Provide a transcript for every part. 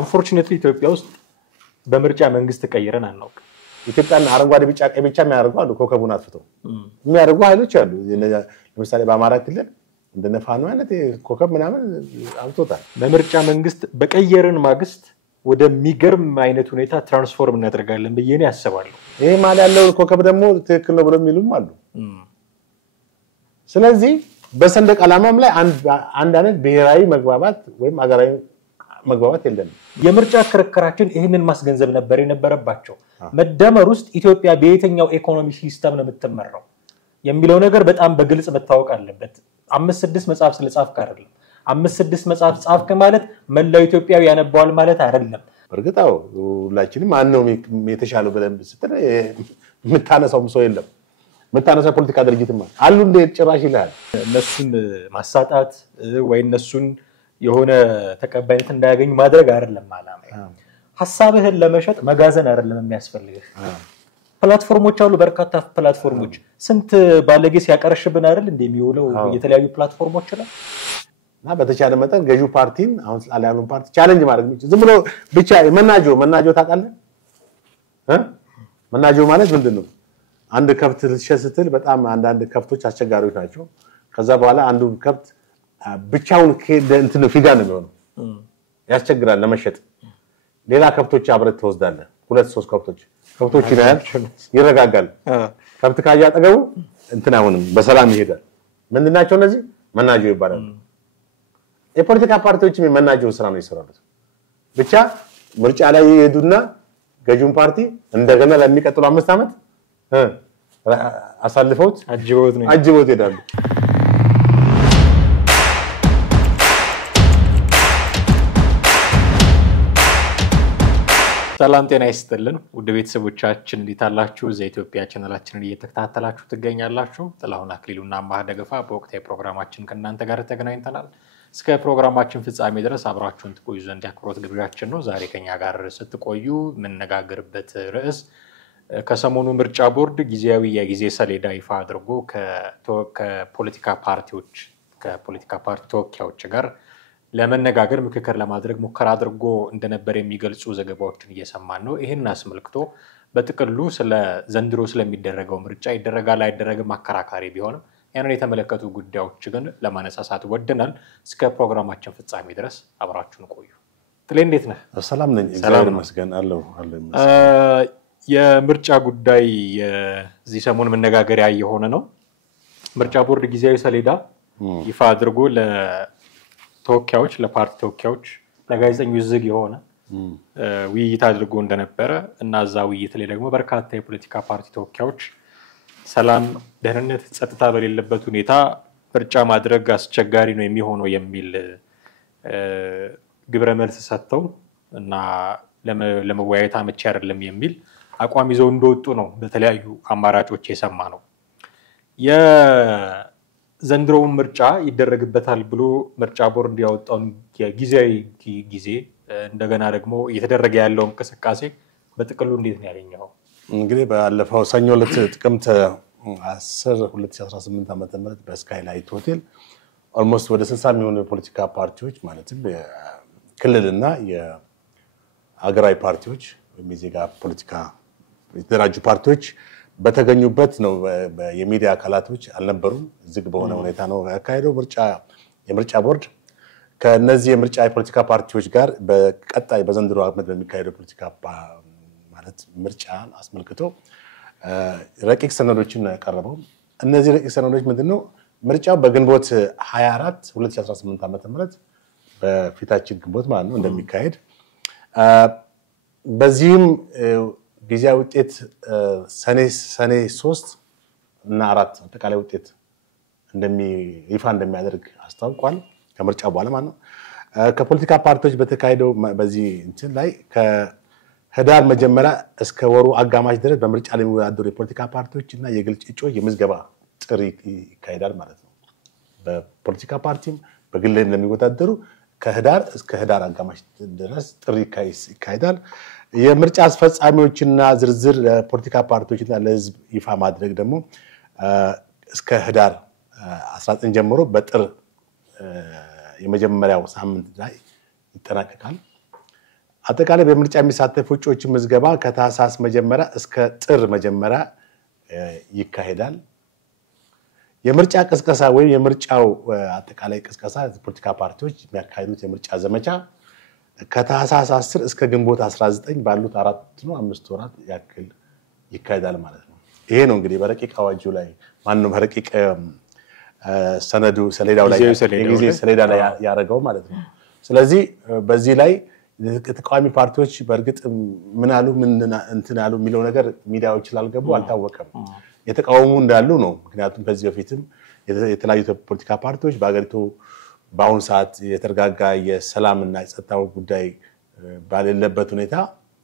unfortunately ኢትዮጵያ ውስጥ በምርጫ መንግስት ቀይረን አናውቅ ኢትዮጵያን አረንጓዴ ቢጫ ቀይ ብቻ የሚያደርጉ አሉ ኮከቡን አጥፍተው የሚያደርጉ ኃይሎች አሉ ለምሳሌ በአማራ ክልል እንደነፋኑ አይነት ኮከብ ምናምን አውጥቶታል በምርጫ መንግስት በቀየረን ማግስት ወደሚገርም አይነት ሁኔታ ትራንስፎርም እናደርጋለን በየኔ ያስባሉ ይሄ ማል ያለው ኮከብ ደግሞ ትክክል ነው ብለው የሚሉም አሉ ስለዚህ በሰንደቅ ዓላማም ላይ አንድ አይነት ብሔራዊ መግባባት ወይም አገራዊ መግባባት የለም የምርጫ ክርክራችን ይሄንን ማስገንዘብ ነበር የነበረባቸው መደመር ውስጥ ኢትዮጵያ በየትኛው ኢኮኖሚ ሲስተም ነው የምትመራው የሚለው ነገር በጣም በግልጽ መታወቅ አለበት 5-6 መጽሐፍ ስለጻፍክ አይደለም 5-6 መጽሐፍ ጻፍክ ማለት መላው ኢትዮጵያዊ ያነባዋል ማለት አይደለም በርግጣው ሁላችንም ማን ነው የተሻለው ብለን ስትል የምታነሳው ሰው የለም መታነሳ ፖለቲካ ድርጅትማ አሉ እንደ ጭራሽ ይላል እነሱን ማሳጣት ወይ እነሱን የሆነ ተቀባይነት እንዳያገኙ ማድረግ አይደለም ዓላማ ሐሳብህን ለመሸጥ መጋዘን አይደለም የሚያስፈልግህ ፕላትፎርሞች አሉ በርካታ ፕላትፎርሞች ስንት ባለጌስ ያቀርሽብን አይደል እንደሚውለው የተለያዩ ፕላትፎርሞች ላይ እና በተቻለ መጠን ገዢው ፓርቲን አሁን ጣሊያኑን ፓርቲ ቻሌንጅ ማድረግ ነው ዝም ብሎ ብቻ መናጆ ታውቃለህ መናጆ ማለት ምንድነው አንድ ከብት ልትሸስትል በጣም አንድ ከብቶች አስቸጋሪዎች ናቸው ከዛ በኋላ አንዱ ከብት ብቻውን እንትን ፊጋ ነው የሚሆነው ያስቸግራል ለመሸጥ ሌላ ከብቶች አብረት ተወስዳለህ 2-3 ከብቶች ይረጋጋል ከብት ካያጠገቡ እንትን አሁንም በሰላም ይሄዳል ምንድናቸው እነዚህ መናጆ ይባላሉ የፖለቲካ ፓርቲዎችም የመናጆ ስራ ነው ይሰራሉት ብቻ ምርጫ ላይ ይሄዱና ገዢውን ፓርቲ እንደገና ለሚቀጥለው 5 አመት አሳልፈውት አጅቦት ይሄዳሉ ሰላም ጤና ይስጥልን ውድ ቤተሰቦቻችን እንዴት አላችሁ ዘኢትዮጵያ ቻናላችንን እየተከታተላችሁ ትገኛላችሁ ጥላሁን አክሊሉና ማህደገፋ በወቅታዊ ፕሮግራማችን ከእናንተ ጋር ተገናኝተናል እስከ ፕሮግራማችን ፍጻሜ ድረስ አብራችሁን ትቆዩ ዘንድ ያክብሮት ግብዣችን ነው ዛሬ ከኛ ጋር ስትቆዩ ምንነጋገርበት ርዕስ ከሰሞኑ ምርጫ ቦርድ ጊዜያዊ የጊዜ ሰሌዳ ይፋ አድርጎ ከፖለቲካ ፓርቲ ተወካዮች ጋር ለመነጋገር ምክክር ለማድረግ ሙከራ አድርጎ እንደነበር የሚገልጹ ዘገባዎችን እየሰማን ነው ይሄን አስመልክቶ በጥቅሉ ስለ ዘንድሮ ስለሚደረገው ምርጫ ይደረጋል አይደረግም አከራካሪ ቢሆንም ያንን የተመለከቱ ጉዳዮች ግን ለማነሳሳት ወደናል እስከ ፕሮግራማችን ፍጻሜ ድረስ አብራችሁን ቆዩ ጥሌ እንዴት ነህ ሰላም ነኝ እግዚአብሔር ይመስገን አለው የምርጫ ጉዳይ እዚህ ሰሞን መነጋገሪያ የሆነ ነው ምርጫ ቦርድ ጊዜያዊ ሰሌዳ ይፋ አድርጎ ለተወካዮች ለፓርቲ ተወካዮች ለጋዜጠኞች ዝግ የሆነ ውይይት አድርጎ እንደነበረ እና እዛ ውይይት ላይ ደግሞ በርካታ የፖለቲካ ፓርቲ ተወካዮች ሰላም ደህንነት ጸጥታ በሌለበት ሁኔታ ምርጫ ማድረግ አስቸጋሪ ነው የሚሆነው የሚል ግብረ መልስ ሰጥተው እና ለመወያየት አመቺ አይደለም የሚል አቋም ይዘው እንደወጡ ነው በተለያዩ አማራጮች የሰማ ነው የዘንድሮው ምርጫ ይደረግበታል ብሎ ምርጫ ቦርድ ያወጣው የጊዜያዊ ጊዜ እንደገና ደግሞ እየተደረገ ያለው እንቅስቃሴ በጥቅሉ እንዴት ነው ያገኘው እንግዲህ ባለፈው ሰኞ ዕለት ጥቅምት 10 2018 ዓ.ም በስካይላይት ሆቴል ኦልሞስት ወደ 60 የሚሆኑ የፖለቲካ ፓርቲዎች ማለትም የክልልና የአገራዊ ፓርቲዎች የሚዜጋ ፖለቲካ የተደራጁ ፓርቲዎች በተገኙበት ነው የሚዲያ አካላቶች አልነበሩም ዝግ በሆነ ሁኔታ ነው ያካሄደው የምርጫ ቦርድ ከነዚህ የምርጫ የፖለቲካ ፓርቲዎች ጋር በቀጣይ በዘንድሮ ዓመት በሚካሄደው ፖለቲካ ማለት ምርጫን አስመልክቶ ረቂቅ ሰነዶችን ያቀረበው እነዚህ ረቂቅ ሰነዶች ምንድነው ምርጫው በግንቦት 24 2018 ዓ.ም በፊታችን ግንቦት ማለት ነው እንደሚካሄድ በዚህም ጊዜያዊ ውጤት ሰኔ 3 እና 4 አጠቃላይ ውጤት ይፋ እንደሚያደርግ አስታውቋል ከምርጫ በኋላ ማለት ነው ከፖለቲካ ፓርቲዎች በተካሄደው በዚህ እንትን ላይ ከህዳር መጀመሪያ እስከ ወሩ አጋማሽ ድረስ በምርጫ ላይ የሚወዳደሩ የፖለቲካ ፓርቲዎችና የግል እጩዎች የምዝገባ ጥሪ ይካሄዳል ማለት ነው በፖለቲካ ፓርቲም በግል ለሚወዳደሩ ከህዳር እስከ ህዳር አጋማሽ ድረስ ጥሪ ይካሄዳል የምርጫ አስፈጻሚዎችና ዝርዝር ለፖለቲካ ፓርቲዎችና ለህዝብ ይፋ ማድረግ ደግሞ እስከ ህዳር 19 ጀምሮ በጥር የመጀመሪያው ሳምንት ላይ ይጠናቀቃል አጠቃላይ በምርጫ የሚሳተፉ እጩዎች ምዝገባ ከታህሳስ መጀመሪያ እስከ ጥር መጀመሪያ ይካሄዳል። የምርጫ ቅስቀሳ ወይም የምርጫው አጠቃላይ ቅስቀሳ ፖለቲካ ፓርቲዎች የሚያካሂዱት የምርጫ ዘመቻ ከታህሳስ 10 እስከ ግንቦት 19 ባሉት 4 ነው 5 ወራት ያክል ይካሄዳል ማለት ነው። ይሄ ነው እንግዲህ በረቂቅ አዋጁ ላይ ማንንም በረቂቅ ሰነዱ ሰሌዳው ላይ የጊዜ ሰሌዳ ላይ ያደረገው ማለት ነው። ስለዚህ በዚህ ላይ ተቃዋሚ ፓርቲዎች በእርግጥ ምን አሉ ምን እንትን አሉ የሚለው ነገር ሚዲያዎች ስላልገቡ አልታወቀም። የተቃወሙ እንዳሉ ነው። ምክንያቱም በዚህ በፊትም የተለያዩ ፖለቲካ ፓርቲዎች በአገሪቱ በአሁኑ ሰዓት የተረጋጋ የሰላምና የጸጥታው ጉዳይ ባለበት ሁኔታ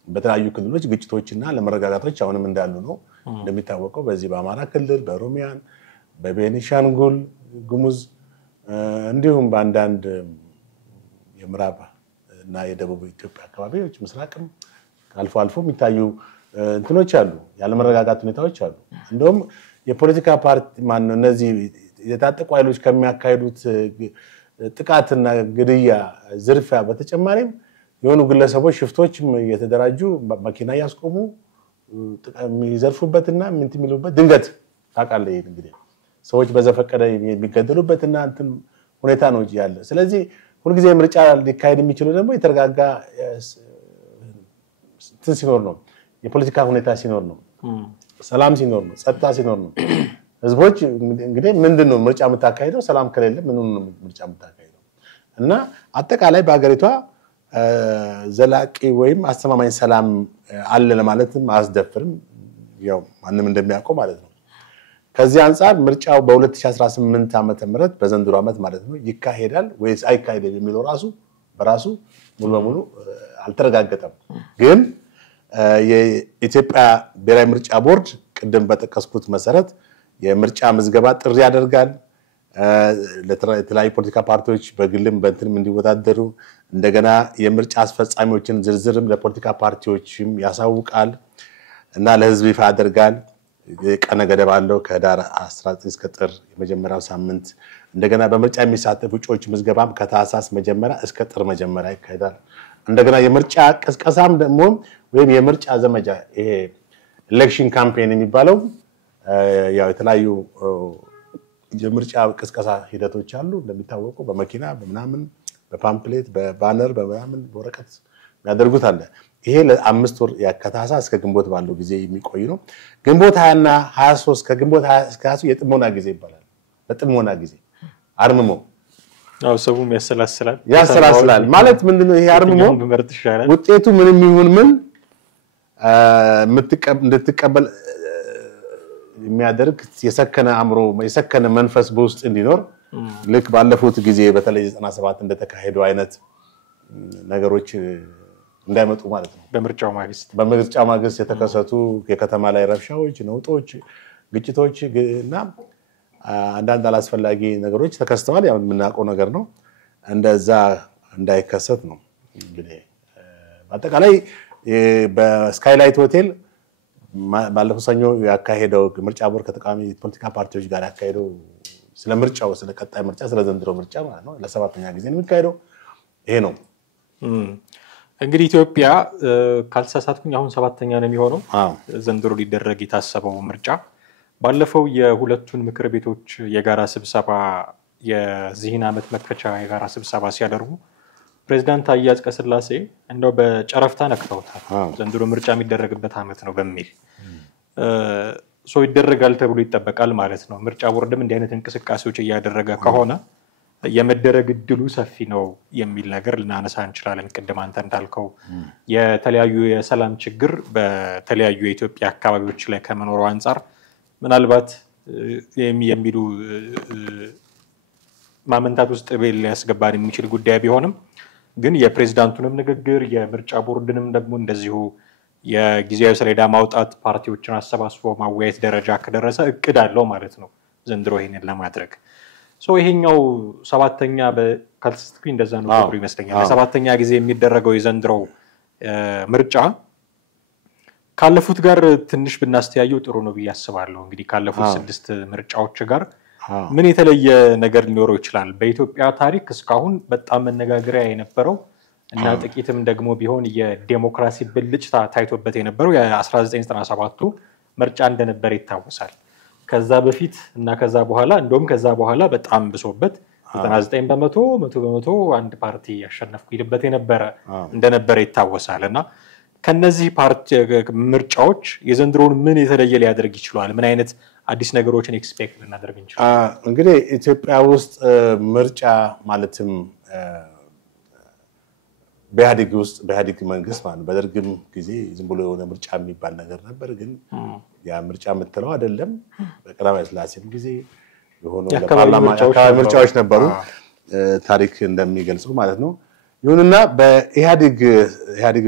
በተለያዩ ክልሎች ግጭቶችና ለመረጋጋቶች አሁንም እንዳሉ ነው። እንደሚታወቀው በዚህ በአማራ ክልል፣ በኦሮሚያን፣ በቤኒሻንጉል ጉሙዝ እንዲሁም በአንዳንድ የምዕራብ እና የደቡብ ኢትዮጵያ አካባቢዎች ምስራቅም አልፎ አልፎ የሚታዩ እንትኖች አሉ፣ ያለመረጋጋት ሁኔታዎች አሉ። እንደውም የፖለቲካ ፓርቲ ማነው እነዚህ የታጠቁ ኃይሎች ከሚያካሂዱት ጥቃትና ግድያ ዝርፊያ በተጨማሪም የሆኑ ግለሰቦች ሽፍቶችም የተደራጁ መኪና ያስቆሙ የሚዘርፉበትና ምን የሚሉበት ድንገት ታውቃለህ እንግዲህ ሰዎች በዘፈቀደ የሚገደሉበትና እንትን ሁኔታ ነው ያለ። ስለዚህ ሁልጊዜ ምርጫ ሊካሄድ የሚችለው ደግሞ የተረጋጋ እንትን ሲኖር ነው፣ የፖለቲካ ሁኔታ ሲኖር ነው፣ ሰላም ሲኖር ነው፣ ጸጥታ ሲኖር ነው። ህዝቦች እንግዲህ ምንድነው ምርጫ የምታካሂደው? ሰላም ከሌለ ምኑን ነው ምርጫ የምታካሂደው? እና አጠቃላይ በአገሪቷ ዘላቂ ወይም አስተማማኝ ሰላም አለ ለማለትም አያስደፍርም፣ ያው ማንንም እንደሚያውቀው ማለት ነው። ከዚህ አንፃር ምርጫው በ2018 ዓመተ ምህረት በዘንድሮ ዓመት ማለት ነው ይካሄዳል ወይስ አይካሄድም የሚለው በራሱ ሙሉ በሙሉ አልተረጋገጠም። ግን የኢትዮጵያ ብሔራዊ ምርጫ ቦርድ ቅድም በተጠቀስኩት መሰረት የምርጫ ምዝገባ ጥሪ ያደርጋል። ለተለያዩ ፖለቲካ ፓርቲዎች በግልም በእንትንም እንዲወዳደሩ እንደገና የምርጫ አስፈጻሚዎችን ዝርዝርም ለፖለቲካ ፓርቲዎችም ያሳውቃል እና ለህዝብ ይፋ ያደርጋል። ቀነ ገደብ አለው ከህዳር 19 እስከ ጥር የመጀመሪያው ሳምንት። እንደገና በምርጫ የሚሳተፉ እጩዎች ምዝገባም ከታህሳስ መጀመሪያ እስከ ጥር መጀመሪያ ይካሄዳል። እንደገና የምርጫ ቅስቀሳም ደግሞ ወይም የምርጫ ዘመቻ ይሄ ኤሌክሽን ካምፔን የሚባለው ያው የተለያዩ የምርጫ ቅስቀሳ ሂደቶች አሉ እንደሚታወቀው በመኪና በመናምን በፓምፕሌት በባነር በመናምን በወረቀት የሚያደርጉት አለ። ይሄ ለ5 ወር ከታህሳስ እስከ ግንቦት ባለው ጊዜ የሚቆይ ነው። ግንቦት 20 እና 23 ከግንቦት 20 እስከ 23 የጥሞና ጊዜ ይባላል። በጥሞና ጊዜ አርምሞ አው ሰውም ያሰላስላል ማለት ምንድነው? ይሄ አርምሞ ውጤቱ ምንም ይሁን ምን እንድትቀበል የሚያደርግ የሰከነ አእምሮ የሰከነ መንፈስ በውስጥ እንዲኖር ልክ ባለፉት ጊዜ በተለይ 97 እንደተካሄደው አይነት ነገሮች እንዳይመጡ ማለት ነው። በምርጫው ማግስት የተከሰቱ የከተማ ላይ ረብሻዎች፣ ነውጦች፣ ግጭቶች እና አንዳንድ አላስፈላጊ ነገሮች ተከስተዋል። ያው የምናውቀው ነገር ነው። እንደዛ እንዳይከሰት ነው እንግዲህ በአጠቃላይ በስካይላይት ሆቴል ባለፈው ሰኞ ያካሄደው ምርጫ ቦርድ ከተቃዋሚ ፖለቲካ ፓርቲዎች ጋር ያካሄደው ስለ ምርጫው ስለ ቀጣይ ምርጫ ስለ ዘንድሮ ምርጫ ማለት ነው ለ7ኛ ጊዜ ነው የሚካሄደው። ይሄ ነው እንግዲህ ኢትዮጵያ ካልተሳሳትኩኝ አሁን 7ኛ ነው የሚሆነው ዘንድሮ ሊደረግ የታሰበው ምርጫ። ባለፈው የሁለቱን ምክር ቤቶች የጋራ ስብሰባ የዚህን ዓመት መክፈቻ የጋራ ስብሰባ ሲያደርጉ ፕሬዝዳንት ታዬ አጽቀሥላሴ እንደው በጨረፍታ ነክተውታል። ዘንድሮ ምርጫ የሚደረግበት ዓመት ነው በሚል ይደረጋል ተብሎ ይጠበቃል ማለት ነው። ምርጫ ቦርድም እንዲህ አይነት እንቅስቃሴዎች እያደረገ ከሆነ የመደረግ እድሉ ሰፊ ነው የሚል ነገር ልናነሳ እንችላለን። ቅድም አንተ እንዳልከው የተለያዩ የሰላም ችግር በተለያዩ የኢትዮጵያ አካባቢዎች ላይ ከመኖሩ አንፃር ምናልባት የሚሉ ማመንታት ውስጥ ሊያስገባን የሚችል ጉዳይ ቢሆንም ግን የፕሬዝዳንቱንም ንግግር የምርጫ ቦርድንም ደግሞ እንደዚሁ የጊዜያዊ ሰሌዳ ማውጣት ፓርቲዎችን አሰባስቦ ማወያየት ደረጃ ከደረሰ እቅድ አለው ማለት ነው ዘንድሮ ይሄንን ለማድረግ። ይሄኛው 7ኛ ካልተሳሳትኩኝ እንደዛ ነው ተብሎ ይመስለኛል። 7ኛ ጊዜ የሚደረገው የዘንድሮ ምርጫ ካለፉት ጋር ትንሽ ብናስተያየው ጥሩ ነው ብዬ አስባለሁ። እንግዲህ ካለፉት 6 ምርጫዎች ጋር ምን የተለየ ነገር ሊኖረው ይችላል? በኢትዮጵያ ታሪክ እስካሁን በጣም መነጋገሪያ የነበረው እና ጥቂትም ደግሞ ቢሆን የዲሞክራሲ ብልጭታ ታይቶበት የነበረው የ1997ቱ ምርጫ እንደነበር ይታወሳል። ከዛ በፊት እና ከዛ በኋላ እንደውም ከዛ በኋላ በጣም ብሶበት 99% 100% አንድ ፓርቲ ያሸነፍኩ ይልበት እንደነበረ ይታወሳል። እና ከነዚህ ፓርቲ ምርጫዎች የዘንድሮውን ምን የተለየ ሊያደርግ ይችላል? ምን አይነት አዲስ ነገሮችን ኤክስፔክት ልናደርግ እንችላለን? እንግዲህ ኢትዮጵያ ውስጥ ምርጫ ማለትም በኢህአዴግ መንግስት ማለት በደርግም ጊዜ ዝም ብሎ የሆነ ምርጫ የሚባል ነገር ነበር። ግን ያ ምርጫ የምትለው አይደለም። በቀዳማዊ ሥላሴም ጊዜ የሆኑ ለፓርላማ አካባቢ ምርጫዎች ነበሩ ታሪክ እንደሚገልጸው ማለት ነው። ይሁንና በኢህአዴግ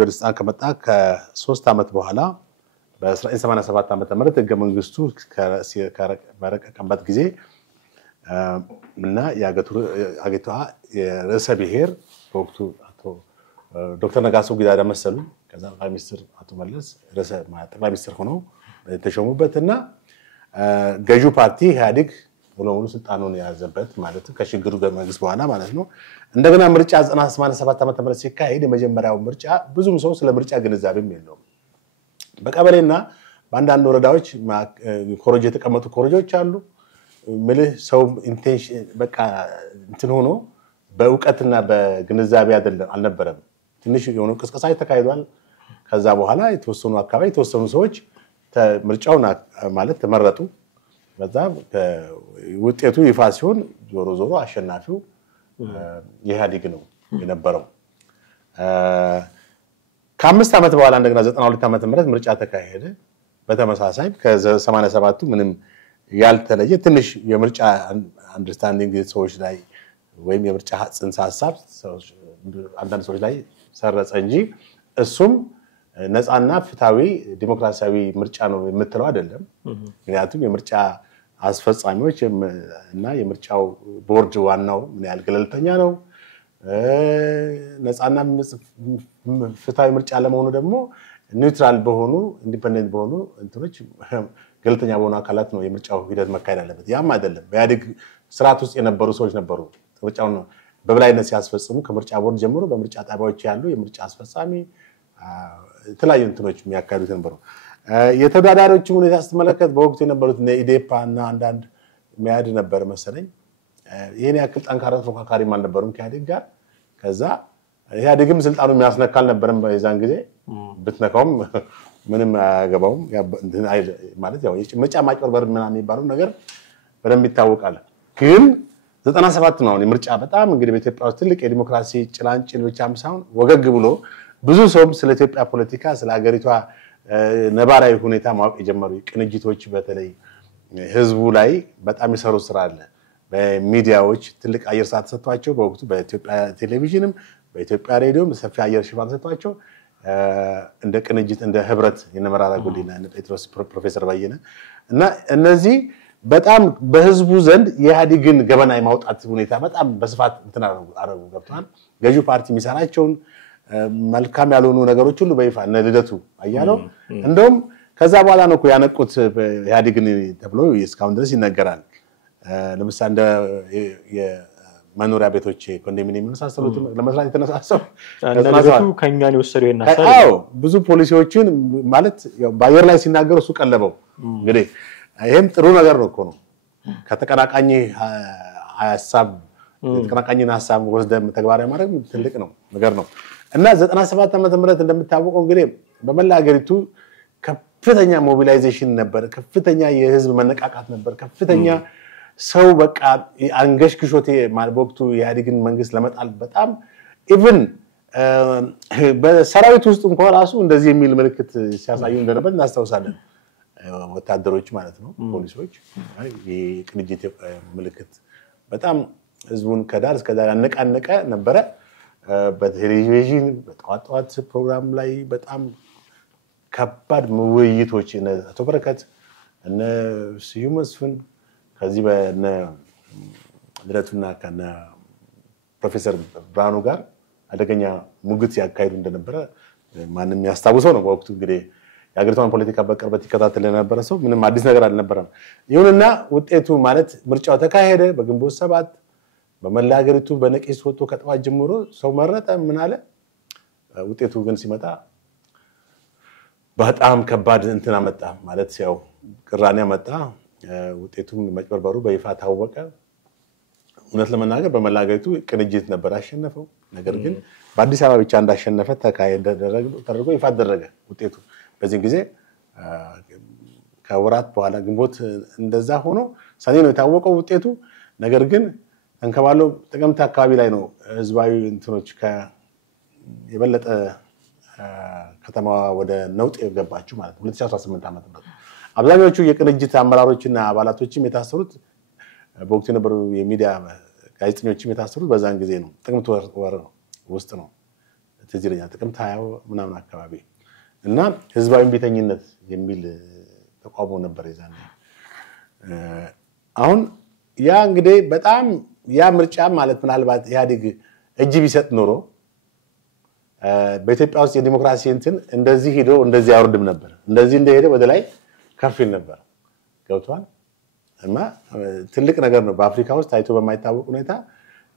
ወደ ስልጣን ከመጣ ከ3 ዓመት በኋላ በ1987 ዓ.ም ህገ መንግስቱ ከረቀቀበት ጊዜ እና የአገሪቷ የርዕሰ ብሔር በወቅቱ ዶክተር ነጋሶ ጊዳዳ መሰሉ ከዛ ጠቅላይ ሚኒስትር አቶ መለስ ጠቅላይ ሚኒስትር ሆነው የተሾሙበትና ገዢው ፓርቲ ኢህአዴግ ሙሉ ስልጣኑን የያዘበት ማለት ከሽግግሩ መንግስት በኋላ ማለት ነው። እንደገና ምርጫ 1987 ዓ.ም ሲካሄድ የመጀመሪያው ምርጫ ብዙም ሰው ስለ ምርጫ ግንዛቤም የለውም። በቀበሌና በአንዳንድ ወረዳዎች ኮረጆ የተቀመጡ ኮረጆች አሉ። ምልህ ሰው ኢንቴንሽን በቃ እንትን ሆኖ በእውቀትና በግንዛቤ አልነበረም። ትንሽ የሆነ ቅስቀሳ ተካሂዷል። ከዛ በኋላ የተወሰኑ አካባቢ የተወሰኑ ሰዎች ምርጫውን ማለት ተመረጡ። በዛ ውጤቱ ይፋ ሲሆን ዞሮ አሸናፊው ኢህአዴግ ነው የነበረው። ከ5 ዓመት በኋላ እንደገና 92 ዓመተ ምህረት ምርጫ ተካሄደ። በተመሳሳይ ከ87ቱ ምንም ያልተለየ ትንሽ የምርጫ አንደርስታንዲንግ ሰዎች ላይ ወይም የምርጫ ጽንሰ ሐሳብ አንዳንድ ሰዎች ላይ ሰረጸ እንጂ እሱም ነፃና ፍትሃዊ ዲሞክራሲያዊ ምርጫ ነው የምትለው አይደለም። ምክንያቱም የምርጫ አስፈጻሚዎች እና የምርጫው ቦርድ ዋናው ምን ያህል ገለልተኛ ነው፣ ነፃና ፍትሃዊ ምርጫ ለመሆኑ ደግሞ ኒውትራል በሆኑ ኢንዲፔንደንት በሆኑ እንትኖች ገለልተኛ በሆኑ አካላት ነው የምርጫው ሂደት መካሄድ አለበት። ያም አይደለም። በኢህአዴግ ስርዓት ውስጥ የነበሩ ሰዎች ነበሩ ምርጫውን በበላይነት ሲያስፈጽሙ ከምርጫ ቦርድ ጀምሮ በምርጫ ጣቢያዎች ያሉ የምርጫ አስፈጻሚ የተለያዩ እንትኖች የሚያካሂዱት ነበሩ። የተወዳዳሪዎቹ ሁኔታ ስትመለከት በወቅቱ የነበሩት ኢዴፓ እና አንዳንድ ሚያድ ነበር መሰለኝ ይሄን ያክል ጠንካራ ተፎካካሪም አልነበሩም ከኢህአዴግ ጋር። ከዛ ኢህአዴግም ስልጣኑ የሚያስነካ አልነበረም በዛን ጊዜ። ብትነካውም ምንም አያገባውም ማለት ያው ምርጫ ማጭበርበር ምናምን የሚባለው ነገር በደንብ ይታወቃል። ግን 97 ነው ምርጫ በጣም እንግዲህ በኢትዮጵያ ውስጥ ትልቅ የዲሞክራሲ ጭላንጭል ብቻም ሳይሆን ወገግ ብሎ ብዙ ሰውም ስለ ኢትዮጵያ ፖለቲካ ስለ ሀገሪቷ ነባራዊ ሁኔታ ማወቅ የጀመሩ ቅንጅቶች በተለይ ህዝቡ ላይ በጣም ይሰሩ ስራ አለ። በሚዲያዎች ትልቅ አየር ሰዓት ተሰጥቷቸው በወቅቱ በኢትዮጵያ ቴሌቪዥንም በኢትዮጵያ ሬዲዮም ሰፊ አየር ሽፋን ተሰጥቷቸው እንደ ቅንጅት እንደ ህብረት የነመራራ ጉዲና እና ጴጥሮስ ፕሮፌሰር ባየነ እና እነዚህ በጣም በህዝቡ ዘንድ የኢህአዴግን ገበና የማውጣት ሁኔታ በጣም በስፋት እንትን አረጉ ገብቷል። ገዢው ፓርቲ የሚሰራቸውን መልካም ያልሆኑ ነገሮች ሁሉ በይፋ እነ ልደቱ አያለው እንደውም ከዛ በኋላ ነው ያነቁት ኢህአዴግን ተብሎ እስካሁን ድረስ ይነገራል። ለምሳሌ እንደ የመኖሪያ ቤቶች ኮንዶሚኒየም መሳሰሉት ለመስራት የተነሳሰው እንደነሱ ከኛን ይወሰዱ ይናሳል። አዎ ብዙ ፖሊሲዎችን ማለት ያው ባየር ላይ ሲናገሩ እሱ ቀለበው እንግዲህ ይሄም ጥሩ ነገር ነው እኮ ነው። ከተቀናቃኝ ሐሳብ የተቀናቃኝን ሐሳብ ወስደም ተግባራዊ ማድረግ ትልቅ ነው ነገር ነው። እና 97 ዓመተ ምህረት እንደምታወቀው እንግዲህ በመላ ሀገሪቱ ከፍተኛ ሞቢላይዜሽን ነበር፣ ከፍተኛ የህዝብ መነቃቃት ነበር፣ ከፍተኛ ሰው በቃ አንገሽግሾቴ ማለት በወቅቱ የኢህአዴግን መንግስት ለመጣል በጣም ኢቭን በሰራዊት ውስጥ እንኳን ራሱ እንደዚህ የሚል ምልክት ሲያሳዩ እንደነበር እናስታውሳለን። ወታደሮች ማለት ነው ፖሊሶች የቅንጅት ምልክት በጣም ህዝቡን ከዳር እስከ ዳር ያነቃነቀ ነበረ። በቴሌቪዥን በጠዋት ፕሮግራም ላይ በጣም ከባድ ውይይቶች አቶ በረከት እነ ስዩም መስፍን ከዚህ በእነ ልደቱና ከነ ፕሮፌሰር ብርሃኑ ጋር አደገኛ ሙግት ያካሂዱ እንደነበረ ማንንም ያስታውሰው ነው። በወቅቱ እንግዲህ የሀገሪቷን ፖለቲካ በቅርበት ይከታተል የነበረ ሰው ምንም አዲስ ነገር አልነበረም። ይሁንና ውጤቱ ማለት ምርጫው ተካሄደ በግንቦት 7 በመላ ሀገሪቱ በነቂስ ወጥቶ ከጠዋት ጀምሮ ሰው መረጠ ምን አለ ውጤቱ ግን ሲመጣ በጣም ከባድ እንትን አመጣ ማለት ያው ቅራኔ አመጣ ውጤቱም መጭበርበሩ በይፋ ታወቀ እውነት ለመናገር በመላገቱ ቅንጅት ነበር ያሸነፈው ነገር ግን በአዲስ አበባ ብቻ እንዳሸነፈ ተደረገ ይፋ ተደረገ ውጤቱ በዚህ ጊዜ ከወራት በኋላ ግንቦት እንደዛ ሆኖ ሰኔ ነው የታወቀው ውጤቱ ነገር ግን እንከባለው ጥቅምት አካባቢ ላይ ነው ህዝባዊ እንትኖች የበለጠ ከተማ ወደ ነውጥ የገባችው ማለት 2018 ዓመት ነው አብዛኞቹ የቅንጅት አመራሮችና አባላቶችም የታሰሩት በወቅቱ የነበሩ የሚዲያ ጋዜጠኞችም የታሰሩት በዛን ጊዜ ነው ጥቅምት ወር ውስጥ ነው ተዝረኛ ጥቅምት 20 ምናምን አካባቢ እና ህዝባዊ ቢተኝነት የሚል ተቋሞ ነበር ይዛን አሁን ያ እንግዲህ በጣም ያ ምርጫ ማለት ምናልባት ኢህአዴግ እጅ ቢሰጥ ኖሮ በኢትዮጵያ ውስጥ የዲሞክራሲ እንትን እንደዚህ ሄዶ እንደዚህ ያወርድም ነበር እንደዚህ እንደሄደ ወደ ላይ ከፍ ይል ነበር ገብቷል እና ትልቅ ነገር ነው በአፍሪካ ውስጥ ታይቶ በማይታወቅ ሁኔታ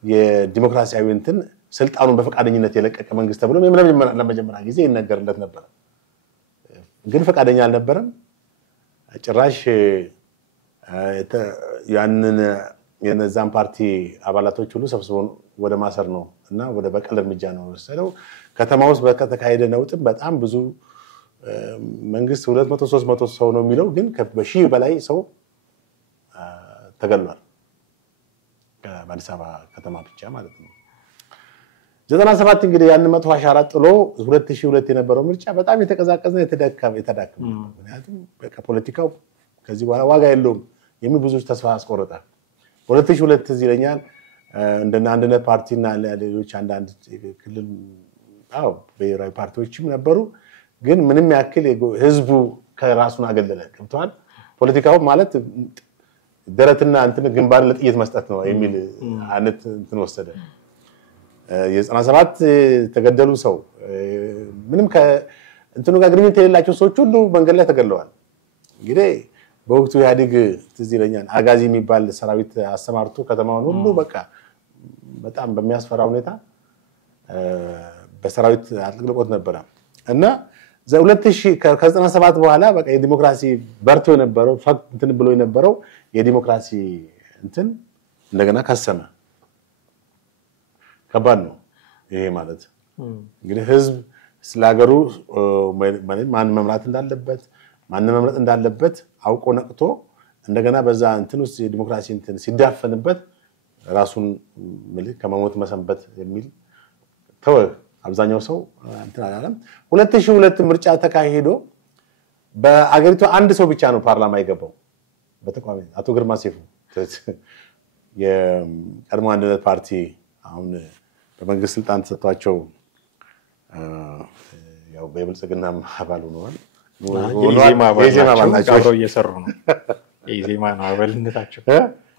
የዲሞክራሲያዊ እንትን ስልጣኑን በፈቃደኝነት የለቀቀ መንግስት ተብሎ ለመጀመሪያ ጊዜ ይነገርለት ነበር ግን ፈቃደኛ አልነበረም ጭራሽ ያንን የነዛን ፓርቲ አባላቶች ሁሉ ሰብስቦ ወደ ማሰር ነው እና ወደ በቀል እርምጃ ነው ወሰደው ከተማ ውስጥ በተካሄደ ነውጥም በጣም ብዙ መንግስት 200 300 ሰው ነው የሚለው ግን በሺህ በላይ ሰው ተገሏል በአዲስ አበባ ከተማ ብቻ ማለት ነው 97 እንግዲህ ያን 100 አሻራ ጥሎ 2002 የነበረው ምርጫ በጣም የተቀዛቀዘ የተዳከመ ምክንያቱም ከፖለቲካው ከዚህ በኋላ ዋጋ የለውም የሚል ብዙ ተስፋ አስቆረጠ 2002 እዚህ ለኛል እንደና አንድነት ፓርቲና ሌሎች አንዳንድ ክልል ብሔራዊ ፓርቲዎችም ነበሩ ግን ምንም ያክል ህዝቡ ከራሱን አገለለ ከብቷል ፖለቲካው ማለት ደረትና እንትን ግንባር ለጥይት መስጠት ነው የሚል አነት እንትን ወሰደ የ97 ተገደሉ ሰው ምንም እንትኑ ጋር ግንኙነት የሌላቸው ሰዎች ሁሉ መንገድ ላይ ተገለዋል እንግዲህ በወቅቱ ኢህአዴግ ትዝ ይለኛል አጋዚ የሚባል ሰራዊት አሰማርቶ ከተማውን ሁሉ በቃ በጣም በሚያስፈራ ሁኔታ በሰራዊት አጥልቆት ነበር እና ዘ2000 ከ97 በኋላ በቃ የዲሞክራሲ በርቶ የነበረው ፋክት እንትን ብሎ የነበረው የዲሞክራሲ እንትን እንደገና ከሰመ ከባድ ነው ይሄ ማለት እንግዲህ ህዝብ ስለሀገሩ ማን መምራት እንዳለበት አውቆ ነቅቶ እንደገና በዛ እንትን ውስጥ የዲሞክራሲ እንትን ሲዳፈንበት ራሱን ምልክ ከመሞት መሰንበት የሚል ተወ አብዛኛው ሰው እንትን አላለም 2002 ምርጫ ተካሂዶ በአገሪቱ አንድ ሰው ብቻ ነው ፓርላማ የገባው በተቋሚ አቶ ግርማ ሴፉ የቀድሞ አንድነት ፓርቲ አሁን በመንግስት ስልጣን ተሰጥቷቸው ያው በብልጽግና አባል ሆነዋል የዜማ አባላቸው አብረው እየሰሩ ነው የዜማ ነው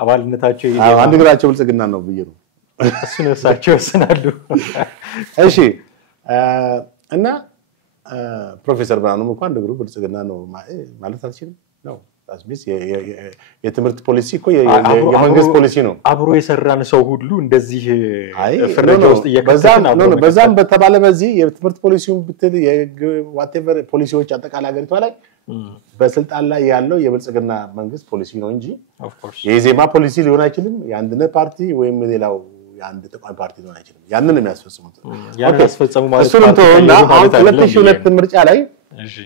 አባልነታቸው አንድ ግራቸው ብልጽግና ነው ብዬ ነው እሱን እሳቸው ወስናሉ እሺ እና ፕሮፌሰር ብርሃኑም እንኳን አንድ ግሩ ብልጽግና ነው ማለት አልችልም ነው ታስቢስ የትምህርት ፖሊሲ እኮ የመንግስት ፖሊሲ ነው አብሮ የሰራን ሰው ሁሉ እንደዚህ ፍረጃ ውስጥ እየከተተን ነው በዛም በተባለ በዚህ የትምህርት ፖሊሲውን ብትል ዋትኤቨር ፖሊሲዎች አጠቃላይ ሀገሪቷ ላይ በስልጣን ላይ ያለው የብልጽግና መንግስት ፖሊሲ ነው እንጂ ኦፍ ኮርስ የዜማ ፖሊሲ ሊሆን አይችልም የአንድነት ፓርቲ ወይም ሌላው የአንድ ተቋም ፓርቲ ሊሆን አይችልም ያንን የሚያስፈጽሙት ያን ያስፈጽሙ ማለት እሱን ተወና 2002 ምርጫ ላይ እሺ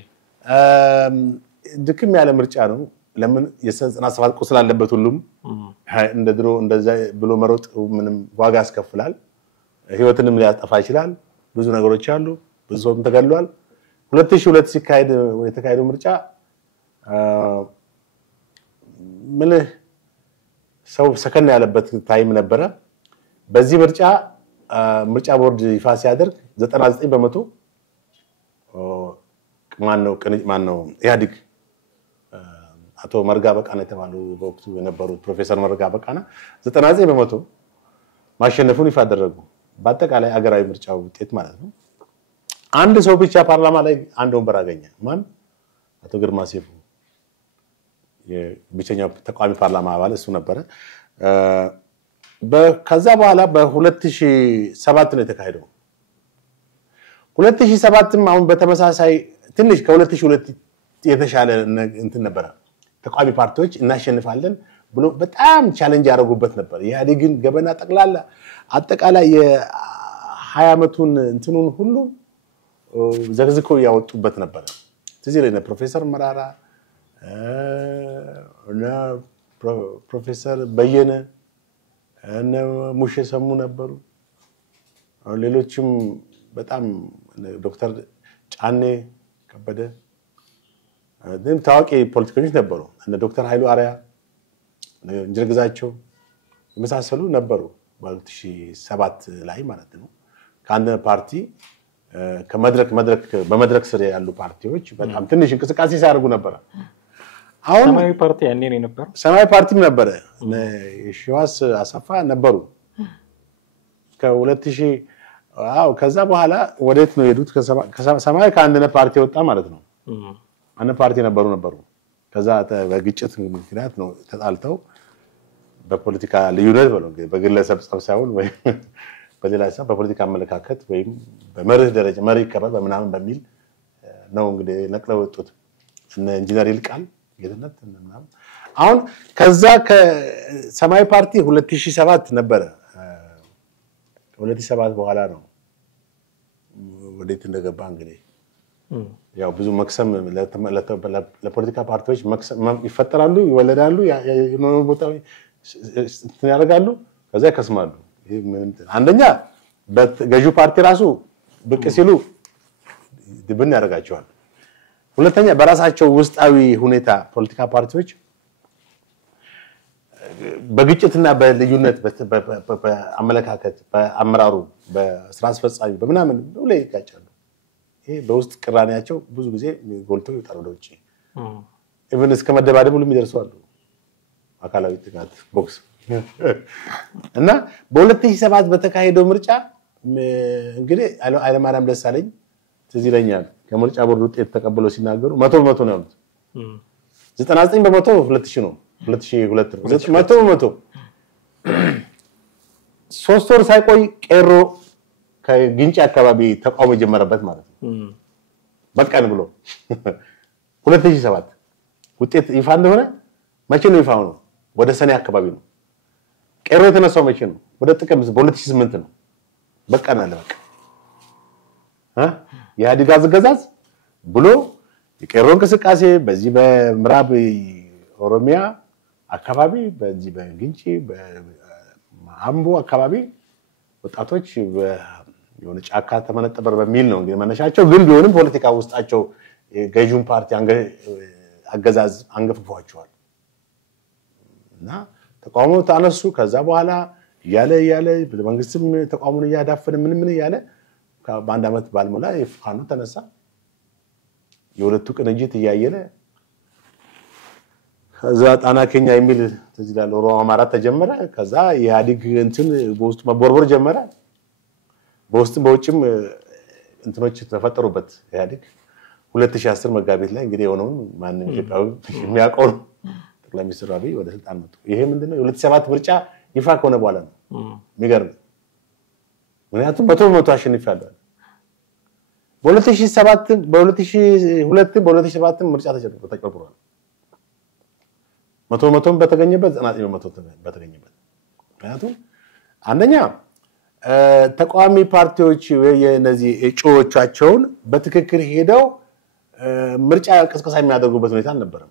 ድክም ያለ ምርጫ ነው ለምን የ97 ቁስል አለበት ሁሉም እንደ ድሮ እንደዛ ብሎ መሮጥ ምንም ዋጋ ያስከፍላል ህይወትንም ሊያጠፋ ይችላል ብዙ ነገሮች አሉ ብዙ ሰውም ተገሏል 2002 ሲካሄድ የተካሄደው ምርጫ ምን ሰው ሰከን ያለበት ታይም ነበረ በዚህ ምርጫ ቦርድ ይፋ ሲያደርግ 99% ማነው ኢህአዴግ አቶ መርጋ በቃና የተባሉ በወቅቱ የነበሩ ፕሮፌሰር መርጋ በቃና 99% ማሸነፉን ይፋ አደረጉ በአጠቃላይ አገራዊ ምርጫው ውጤት ማለት ነው አንድ ሰው ብቻ ፓርላማ ላይ አንድ ወንበር አገኘ ማን አቶ ግርማ ሴፉ የብቸኛው ተቋሚ ፓርላማ አባል እሱ ነበር ከዛ በኋላ በ2007 ነው የተካሄደው 2007ም አሁን በተመሳሳይ ትንሽ ከ2002 የተሻለ እንትን ነበር ተቃዋሚ ፓርቲዎች እናሸንፋለን ብሎ በጣም ቻሌንጅ ያደረጉበት ነበር ኢህአዴግን ገበና ጠቅላላ አጠቃላይ የ20 አመቱን እንትኑን ሁሉ ዘግዝኮ ያወጡበት ነበር ስለዚህ ለነ ፕሮፌሰር መራራ እና ፕሮፌሰር በየነ እና ሙሼ ሰሙ ነበሩ ሌሎችም በጣም ዶክተር ጫኔ ከበደ ደም ታዋቂ ፖለቲከኞች ነበሩ እነ ዶክተር ኃይሉ አሪያ እንጀር ግዛቸው የመሳሰሉ ነበሩ በ2007 ላይ ማለት ነው ከአንድ ፓርቲ በመድረክ ስር ያሉ ፓርቲዎች በጣም ትንሽ እንቅስቃሴ ሲያደርጉ ነበር አሁን ሰማያዊ ፓርቲ ያኔ ነው ነበር ሰማያዊ ፓርቲም ነበር የሺዋስ አሰፋ ነበሩ ከ2000 ከዛ በኋላ ወዴት ነው የሄዱት ከሰማያዊ ከአንድነት ፓርቲ ወጣ ማለት ነው አንድ ፓርቲ ነበሩ ከዛ በግጭት ምክንያት ነው ተጣልተው በፖለቲካ ልዩነት በግለሰብ ጸብ ሳይሆን ወይ በሌላ ሰው በፖለቲካ አመለካከት ወይ በመርህ ደረጃ መሪ ከበብ በመናምን በሚል ነው እንግዲህ ነቅለው ወጡት እነ ኢንጂነር ይልቃል ጌትነት ምናምን አሁን ከዛ ከሰማያዊ ፓርቲ 2007 ነበር 2007 በኋላ ነው ወዴት እንደገባ እንግዲህ ያው ብዙ መክሰም ለፖለቲካ ፓርቲዎች መክሰም ይፈጠራሉ ይወለዳሉ የሞታው ያደርጋሉ ከዛ ይከስማሉ አንደኛ በገዢው ፓርቲ ራሱ ብቅ ሲሉ ድብን ያደርጋቸዋል ሁለተኛ በራሳቸው ውስጣዊ ሁኔታ ፖለቲካ ፓርቲዎች በግጭትና በልዩነት በአመለካከት በአመራሩ በስራ አስፈጻሚ በመናምን ሁሉ ይጋጫሉ ይሄ በውስጥ ቅራኔያቸው ብዙ ጊዜ ጎልቶ ይወጣሉ ወደውጪ ኢቭን እስከ መደባደብ ሁሉ ይደርሳሉ አካላዊ ጥቃት ቦክስ እና በ2007 በተካሄደው ምርጫ እንግዲህ አይለማርያም ደሳለኝ ትዝ ይለኛል ከምርጫ ቦርድ ውጤት ተቀበለው ሲናገሩ 100% ነው ያሉት 99% 2000 ነው 2002 ነው 100% 3 ወር ሳይቆይ ቄሮ ከግንጭ አካባቢ ተቃውሞ ጀመረበት ማለት ነው በቀን ብሎ 2007 ውጤት ይፋ እንደሆነ መቼ ነው ይፋው ነው ወደ ሰኔ አካባቢ ነው ቄሮ የተነሳው መቼ ነው ወደ ጥቅምት በ2008 ነው በቀን አለ በቃ የኢህአዴግ አገዛዝ ብሎ የቄሮ እንቅስቃሴ በዚህ በምዕራብ ኦሮሚያ አካባቢ በዚህ በግንጭ በአምቦ አካባቢ ወጣቶች የሆነ ጫካ ተመነጠበር በሚል ነው እንግዲህ መነሻቸው ግን ቢሆንም ፖለቲካ ውስጣቸው ገዢውን ፓርቲ አገዛዝ አንገፍፏቸዋል እና ተቃውሞ ታነሱ ከዛ በኋላ ያለ በመንግስትም ተቃውሞን ያዳፈነ ምን ያለ በአንድ አመት ባልሞላ ይፋኑ ተነሳ የሁለቱ ቅንጅት ያያየለ ከዛ ጣና ኬኛ የሚል ተዝላል ኦሮሞ አማራ ተጀመረ ከዛ የኢህአዴግ እንትን በውስጥ መቦርቦር ጀመረ በውስጥም በውጭም እንትኖች ተፈጠሩበት ኢህአዴግ 2010 መጋቢት ላይ እንግዲህ የሆነውን ማንንም ኢትዮጵያዊ የሚያቆር ጠቅላይ ሚኒስትር አብይ ወደ ስልጣን መጡ ይሄ ምንድነው የ2007 ምርጫ ይፋ ከሆነ በኋላ ነው የሚገርም ምክንያቱም 100% አሸንፋለሁ በ2007 በ2007 ምርጫ ተጨብሯል 100% በተገኘበት 99% በተገኘበት ምክንያቱም አንደኛ ተቃዋሚ ፓርቲዎች የነዚህ እጩዎቻቸውን በትክክል ሄደው ምርጫ ቅስቀሳ የሚያደርጉበት ሁኔታ አልነበረም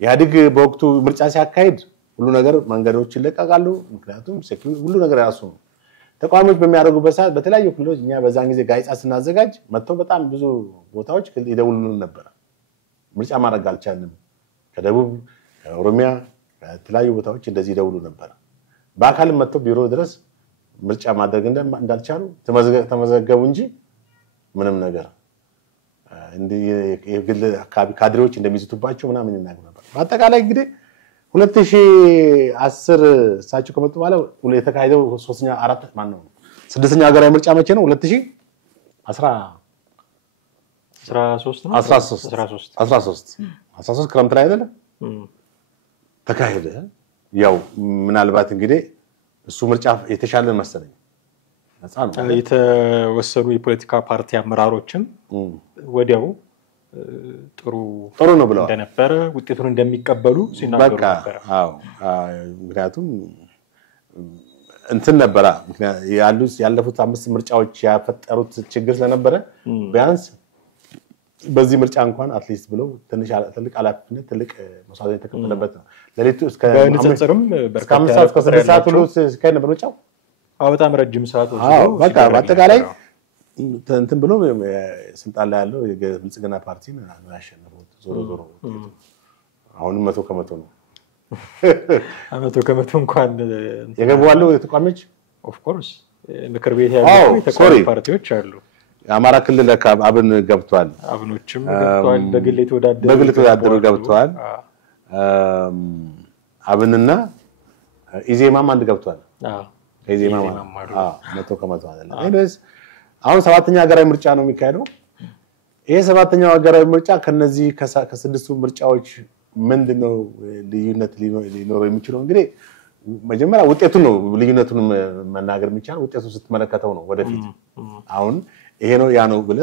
ኢህአዴግ በወቅቱ ምርጫ ሲያካሂድ ሁሉ ነገር መንገዶች ይለቀቃሉ ምክንያቱም ሁሉ ነገር ያሱ ተቃዋሚዎች በሚያደርጉበት ሰዓት በተለያዩ ክልሎች እኛ በዛን ጊዜ ጋይጻ ስናዘጋጅ መጥተው በጣም ብዙ ቦታዎች ይደውሉልን ነበር ምርጫ ማድረግ አልቻልንም ከደቡብ ከኦሮሚያ ከተለያዩ ቦታዎች እንደዚህ ይደውሉ ነበር በአካልም መጥተው ቢሮ ድረስ ምርጫ ማድረግ እንዳልቻሉ ተመዘገቡ እንጂ ምንም ነገር እንደ የግል አካባቢ ካድሬዎች እንደሚዝቱባቸው ምናምን ይናገሩ ነበር በአጠቃላይ እንግዲህ 2010 ሳቸው ከመጡ በኋላ የተካሄደው 3ኛ 4 ማን ነው 6ኛ ሀገራዊ ምርጫ መቼ ነው 2013 ክረምት ላይ አይደለ ተካሄደ ያው ምናልባት እንግዲህ እሱ ምርጫ የተሻለ መሰለኝ ነፃ ነው የተወሰኑ የፖለቲካ ፓርቲ አመራሮችም ወዲያው ጥሩ ነው ብለዋል እንደነበረ ውጤቱን እንደሚቀበሉ ሲናገሩ ነበር አዎ ምክንያቱም እንትን ነበር ምክንያቱም ያለፉት 5 ምርጫዎች ያፈጠሩት ችግር ስለነበረ ቢያንስ በዚህ ምርጫ እንኳን አትሊስት ብለው ትልቅ አላፍነት ትልቅ መስዋዕት የተከፈለበት ነው ለሌቱ እስከ በንጽጽርም በርካታ እስከ 6 ሰዓት ሁሉ እስከ ነበር ምርጫው በጣም ረጅም ሰዓት ወስዶ በቃ በአጠቃላይ እንትን ብሎ ስልጣን ላይ ያለው የብልጽግና ፓርቲ ነው ያሸነፈው ዞሮ አሁንም 100% ነው 100% እንኳን የገባዋለው የተቋመች ኦፍ ኮርስ ምክር ቤት ያለው የተቋሚ ፓርቲዎች አሉ የአማራ ክልል አብን ገብቷል አብኖችም ገብቷል በግል የተወዳደሩ ገብቷል አብንና ኢዜማም አንድ ገብቷል ኢዜማም 100% አይደለም ኤኒዌይስ አሁን 7ኛ ሀገራዊ ምርጫ ነው የሚካሄደው ይሄ 7ኛው ሀገራዊ ምርጫ ከነዚህ ከ6ቱ ምርጫዎች ምንድነው ልዩነት ሊኖረው የሚችለው እንግዲህ መጀመሪያ ውጤቱ ነው ልዩነቱን መናገር የሚቻል ውጤቱ ስትመለከተው ነው ወደፊት አሁን ይሄ ነው ያ ነው ብለ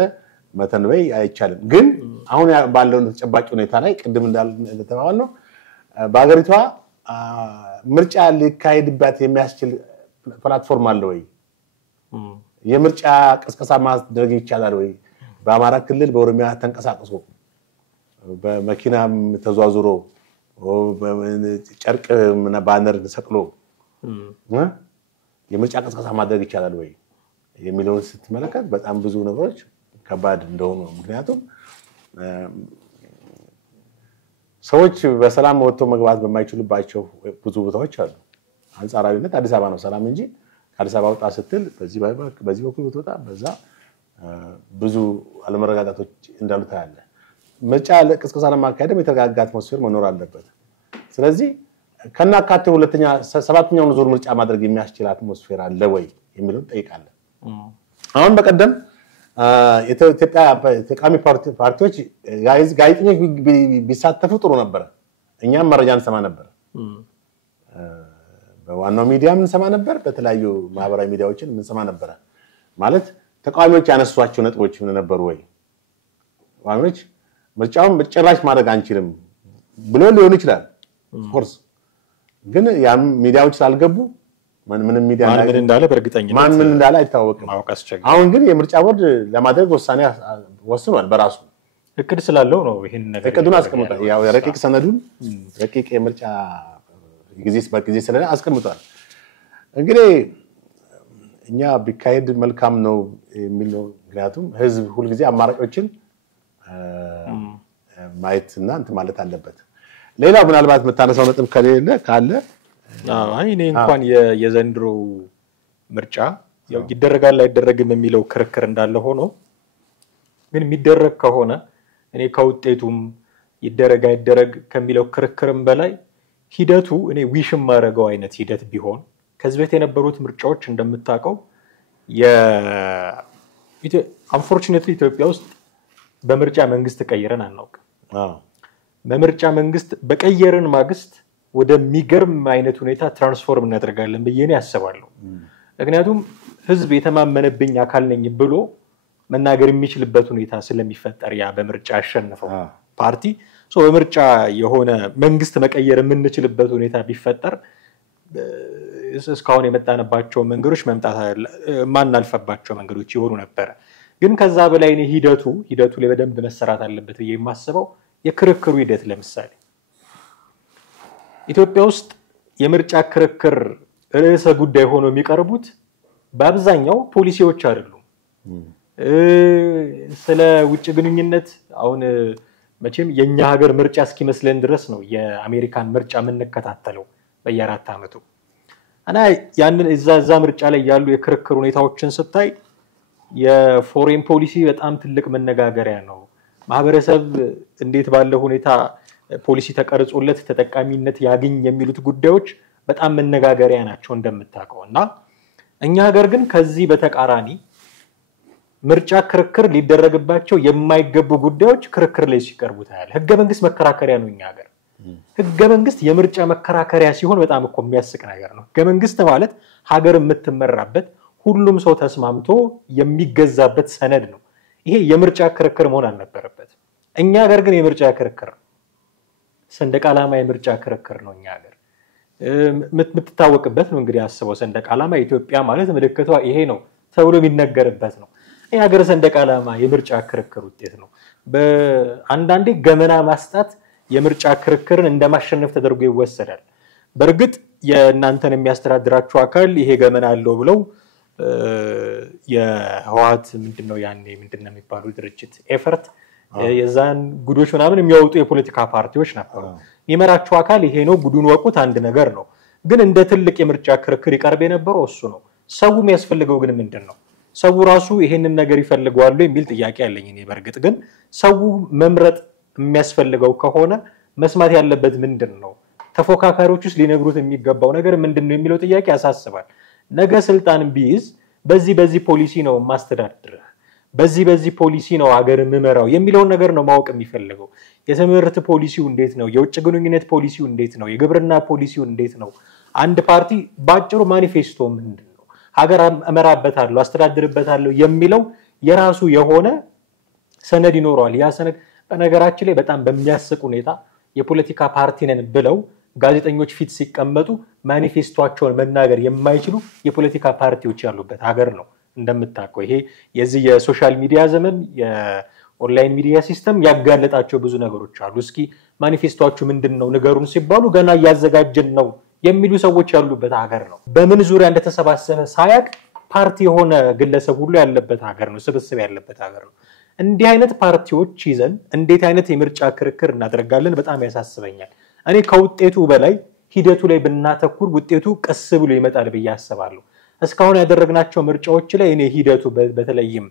መተንበይ አይቻልም ግን አሁን ባለው ተጨባጭ ሁኔታ ላይ ቅድም እንዳልተባባል ነው በአገሪቷ ምርጫ ሊካሄድበት የሚያስችል ፕላትፎርም አለ ወይ የምርጫ ቅስቀሳ ማድረግ ይቻላል ወይ በአማራ ክልል በኦሮሚያ ተንቀሳቅሶ በመኪናም ተዟዙሮ ጨርቅ እና ባነር ሰቅሎ የምርጫ ቅስቀሳ ማድረግ ይቻላል ወይ የሚለውን ስትመለከት በጣም ብዙ ነገሮች ከባድ እንደሆኑ ምክንያቱም ሰዎች በሰላም ወጥቶ መግባት በማይችሉባቸው ብዙ ቦታዎች አሉ አንጻራዊነት አዲስ አበባ ነው ሰላም እንጂ አዲስ አበባ ወጣ ስትል በዚህ በኩል ወጣ በዛ ብዙ አለመረጋጋቶች እንዳሉ ታያለ ምርጫ ቅስቀሳ ለማካሄድ የተረጋጋ አትሞስፌር መኖር አለበት ስለዚህ ከናካቴው ሁለተኛ 7ኛውን ዙር ምርጫ ማድረግ የሚያስችል አትሞስፌር አለ ወይ የሚለው ጠይቃለን አሁን በቀደም ኢትዮጵያ ተቃሚ ፓርቲዎች ጋዜጠኞች ቢሳተፉ ጥሩ ነበር እኛም መረጃ እንሰማ ነበር በዋናው ሚዲያ ምን ሰማ ነበር በተለያዩ ማህበራዊ ሚዲያዎችን ምን ሰማ ነበር ማለት ተቃዋሚዎች ያነሷቸው ነጥቦች ምን ነበሩ ወይ ተቃዋሚዎች ምርጫውን በጭራሽ ማድረግ አንችልም ብሎ ሊሆን ይችላል ፎርስ ግን ያ ሚዲያዎች ሳልገቡ ምንም ሚዲያ ማን እንዳለ በእርግጠኝነት ማን ምን እንዳለ አይታወቅም አሁን ግን የምርጫ ቦርድ ለማድረግ ውሳኔ ወስኗል በራሱ እቅድ ስላለው ነው ይሄን ነገር እቅዱን አስቀምጧል ያው ረቂቅ ሰነዱን ረቂቅ የምርጫ ጊዜ ስለለ አስቀምጧል እንግዲህ እኛ ቢካሄድ መልካም ነው የሚለው ምክንያቱም ህዝብ ሁሉ ጊዜ አማራጮችን ማየትና እንት ማለት አለበት ሌላው ምናልባት መታነሳው ነጥብ ካለ አይ እኔ እንኳን የዘንድሮ ምርጫ ያው ይደረጋል አይደረግም የሚለው ክርክር እንዳለ ሆኖ ግን የሚደረግ ከሆነ እኔ ከውጤቱም ይደረግ አይደረግ ከሚለው ክርክርም በላይ ሂደቱ እኔ ዊሽም ማረጋው አይነት ሂደት ቢሆን ከዚህ በፊት የነበሩት ምርጫዎች እንደምታቀው unfortunately ኢትዮጵያ ውስጥ በምርጫ መንግስት ቀይረን አናውቅም በምርጫ መንግስት በቀየረን ማግስት ወደሚገርም አይነት ሁኔታ ትራንስፎርም እናደርጋለን በየኔ ያስባለሁ ምክንያቱም ህዝብ የተማመነብኝ አካል ነኝ ብሎ መናገር የሚችልበት ሁኔታ ስለሚፈጠር ያ በምርጫ ያሸነፈው ፓርቲ በምርጫ የሆነ መንግስት መቀየር የምንችልበት ሁኔታ ቢፈጠር እስካሁን የመጣነባቸው መንገዶች መምጣት ማናልፈባቸው መንገዶች ይሆኑ ነበር ግን ከዛ በላይ ነው ሂደቱ ላይ በደንብ መሰራት አለበት የማስበው የክርክሩ ሂደት ለምሳሌ ኢትዮጵያ ውስጥ የምርጫ ክርክር ርዕሰ ጉዳይ ሆኖ የሚቀርቡት በአብዛኛው ፖሊሲዎች አይደሉም ስለ ውጭ ግንኙነት አሁን መቼም የኛ ሀገር ምርጫ እስኪመስለን ድረስ ነው የአሜሪካን ምርጫ የምንከታተለው በየአራት አመቱ እና ያንን እዛ ምርጫ ላይ ያሉ የክርክር ሁኔታዎችን ስታይ የፎሬን ፖሊሲ በጣም ትልቅ መነጋገሪያ ነው ማህበረሰብ እንዴት ባለ ሁኔታ ፖሊሲ ተቀርጾለት ተጠቃሚነት ያገኝ የሚሉት ጉዳዮች በጣም መነጋገሪያ ናቸው እንደምታውቀውና እኛ ሀገር ግን ከዚህ በተቃራኒ ምርጫ ክርክር ሊደረግባቸው የማይገቡ ጉዳዮች ክርክር ላይ ሲቀርቡ ታያለ ህገ መንግስት መከራከሪያ ነው እኛ ሀገር ህገ መንግስት የምርጫ መከራከሪያ ሲሆን በጣም እኮ የሚያስቅ ነገር ነው ህገ መንግስት ማለት ሀገር የምትመራበት ሁሉም ሰው ተስማምቶ የሚገዛበት ሰነድ ነው። ይሄ የምርጫ ክርክር መሆን አልነበረበት። እኛ ሀገር ግን የምርጫ ክርክር ሰንደቅ ዓላማ የምርጫ ክርክር ነው። እኛ ሀገር የምትታወቅበት ነው። እንግዲህ አስበው ሰንደቅ ዓላማ ኢትዮጵያ ማለት ምልክቷ ይሄ ነው ተብሎ የሚነገርበት ነው። ይሄ ሀገር ሰንደቅ ዓላማ የምርጫ ክርክር ውጤት ነው። በአንዳንዴ ገመና ማስጣት የምርጫ ክርክርን እንደማሸነፍ ተደርጎ ይወሰዳል። በእርግጥ የእናንተን የሚያስተዳድራችሁ አካል ይሄ ገመና አለው ብለው የህወሓት ምንድነው ያኔ ምንድነው የሚባሉ ድርጅት ኤፈርት የዛን ጉዶች ምናምን የሚያወጡ የፖለቲካ ፓርቲዎች ነበሩ። የሚመራቸው አካል ይሄ ነው ጉዱን ወቁት አንድ ነገር ነው። ግን እንደ ትልቅ የምርጫ ክርክር ይቀርብ የነበረው እሱ ነው። ሰው የሚያስፈልገው ግን ምንድነው? ሰው ራሱ ይሄንን ነገር ይፈልገዋል የሚል ጥያቄ አለኝ እኔ። በእርግጥ ግን ሰው መምረጥ የሚያስፈልገው ከሆነ መስማት ያለበት ምንድነው? ተፎካካሪዎች ውስጥ ሊነግሩት የሚገባው ነገር ምንድነው የሚለው ጥያቄ ያሳስባል። ነገ ስልጣን ቢይዝ በዚህ ፖሊሲ ነው ማስተዳድር፣ በዚህ ፖሊሲ ነው ሀገር ምመራው የሚለው ነገር ነው ማወቅ የሚፈልገው። የትምህርት ፖሊሲው እንዴት ነው? የውጭ ግንኙነት ፖሊሲው እንዴት ነው? የግብርና ፖሊሲው እንዴት ነው? አንድ ፓርቲ ባጭሩ ማኒፌስቶ ምንድነው? ሀገር እመራበታለሁ አስተዳድርበታለሁ የሚለው የራሱ የሆነ ሰነድ ይኖረዋል። ያ ሰነድ በነገራችን ላይ በጣም በሚያስቅ ሁኔታ የፖለቲካ ፓርቲ ነን ብለው ጋዜጠኞች ፊት ሲቀመጡ ማኒፌስቶአቸውን መናገር የማይችሉ የፖለቲካ ፓርቲዎች ያሉበት ሀገር ነው። እንደምታውቀው ይሄ የዚህ የሶሻል ሚዲያ ዘመን የኦንላይን ሚዲያ ሲስተም ያጋለጣቸው ብዙ ነገሮች አሉ። እስኪ ማኒፌስቶአችሁ ምንድነው ንገሩን ሲባሉ ገና እያዘጋጀን ነው የሚሉ ሰዎች ያሉበት ሀገር ነው። በምን ዙሪያ እንደተሰባሰበ ሳያቅ ፓርቲ የሆነ ግለሰብ ሁሉ ያለበት ሀገር ነው፣ ስብስብ ያለበት ሀገር ነው። እንዲህ አይነት ፓርቲዎች ይዘን እንዴት አይነት የምርጫ ክርክር እናደርጋለን በጣም ያሳስበኛል። እኔ ከውጤቱ በላይ ሂደቱ ላይ ብናተኩር ውጤቱ ቀስ ብሎ ይመጣል ብዬ አስባለሁ። እስካሁን ያደረግናቸው ምርጫዎች ላይ እኔ ሂደቱ በተለይም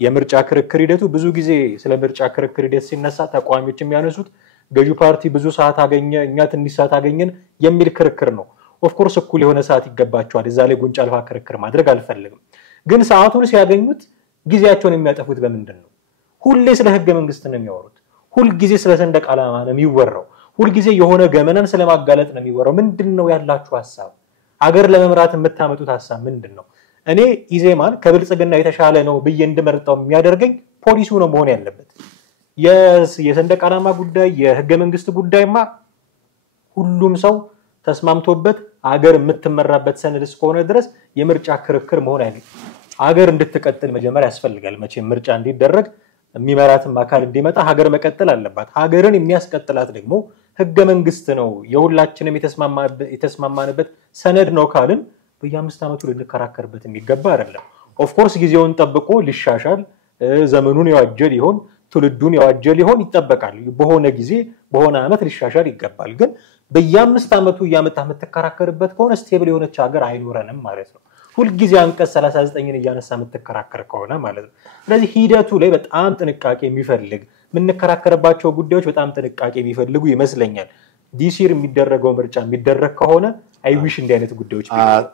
የምርጫ ክርክር ሂደቱ ብዙ ጊዜ ስለ ምርጫ ክርክር ሂደት ሲነሳ ተቋሚዎች የሚያነሱት ገዢው ፓርቲ ብዙ ሰዓት አገኘ እኛ ትንሽ ሰዓት አገኘን የሚል ክርክር ነው። ኦፍ ኮርስ እኩል የሆነ ሰዓት ይገባቸዋል። እዛ ላይ ጉንጫ አልፋ ክርክር ማድረግ አልፈልግም። ግን ሰዓቱን ሲያገኙት ጊዜያቸውን የሚያጠፉት በምንድን ነው? ሁሌ ስለ ህገ መንግስት ነው የሚያወሩት። ሁል ጊዜ ስለ ሰንደቅ ዓላማ ነው የሚወራው። ሁል ጊዜ የሆነ ገመናን ስለማጋለጥ ነው የሚወራው። ምንድነው ያላችሁ ሐሳብ? ሀገር ለመምራት የምታመጡት ሐሳብ ምንድነው? እኔ ኢዜማን ከብልጽግና የተሻለ ነው ብዬ እንድመርጠው የሚያደርገኝ ፖሊሲው ነው መሆን ያለበት። የሰንደቅ ዓላማ ጉዳይ የህገ መንግስት ጉዳይማ ሁሉም ሰው ተስማምቶበት ሀገር የምትመራበት ሰነድ እስከሆነ ድረስ የምርጫ ክርክር መሆን አይደለም። ሀገር እንድትቀጥል መጀመሪያ ያስፈልጋል። መቼም ምርጫ እንዲደረግ የሚመራትም አካል እንዲመጣ ሀገር መቀጠል አለባት። ሀገርን የሚያስቀጥላት ደግሞ ህገ መንግስት ነው፣ የሁላችንም የተስማማንበት ሰነድ ነው ካልን በየ5 ዓመቱ ልንከራከርበት የሚገባ አይደለም። ኦፍ ኮርስ ጊዜውን ጠብቆ ሊሻሻል ዘመኑን የዋጀ ሊሆን ትውልዱን የዋጀ ሊሆን ይጠበቃል። በሆነ ጊዜ በሆነ ዓመት ሊሻሻል ይገባል። ግን በየ5 ዓመቱ እያመጣ የምትከራከርበት ከሆነ ስቴብል የሆነች ሀገር አይኖረንም ማለት ነው። ሁል ጊዜ አንቀጽ 39ን እያነሳ የምትከራከር ከሆነ ማለት ነው። ስለዚህ ሂደቱ ላይ በጣም ጥንቃቄ የሚፈልግ የምንከራከርባቸው ጉዳዮች በጣም ጥንቃቄ የሚፈልጉ ይመስለኛል። ዲሲር የሚደረገው ምርጫ የሚደረግ ከሆነ አይዊሽ እንዲህ አይነት ጉዳዮች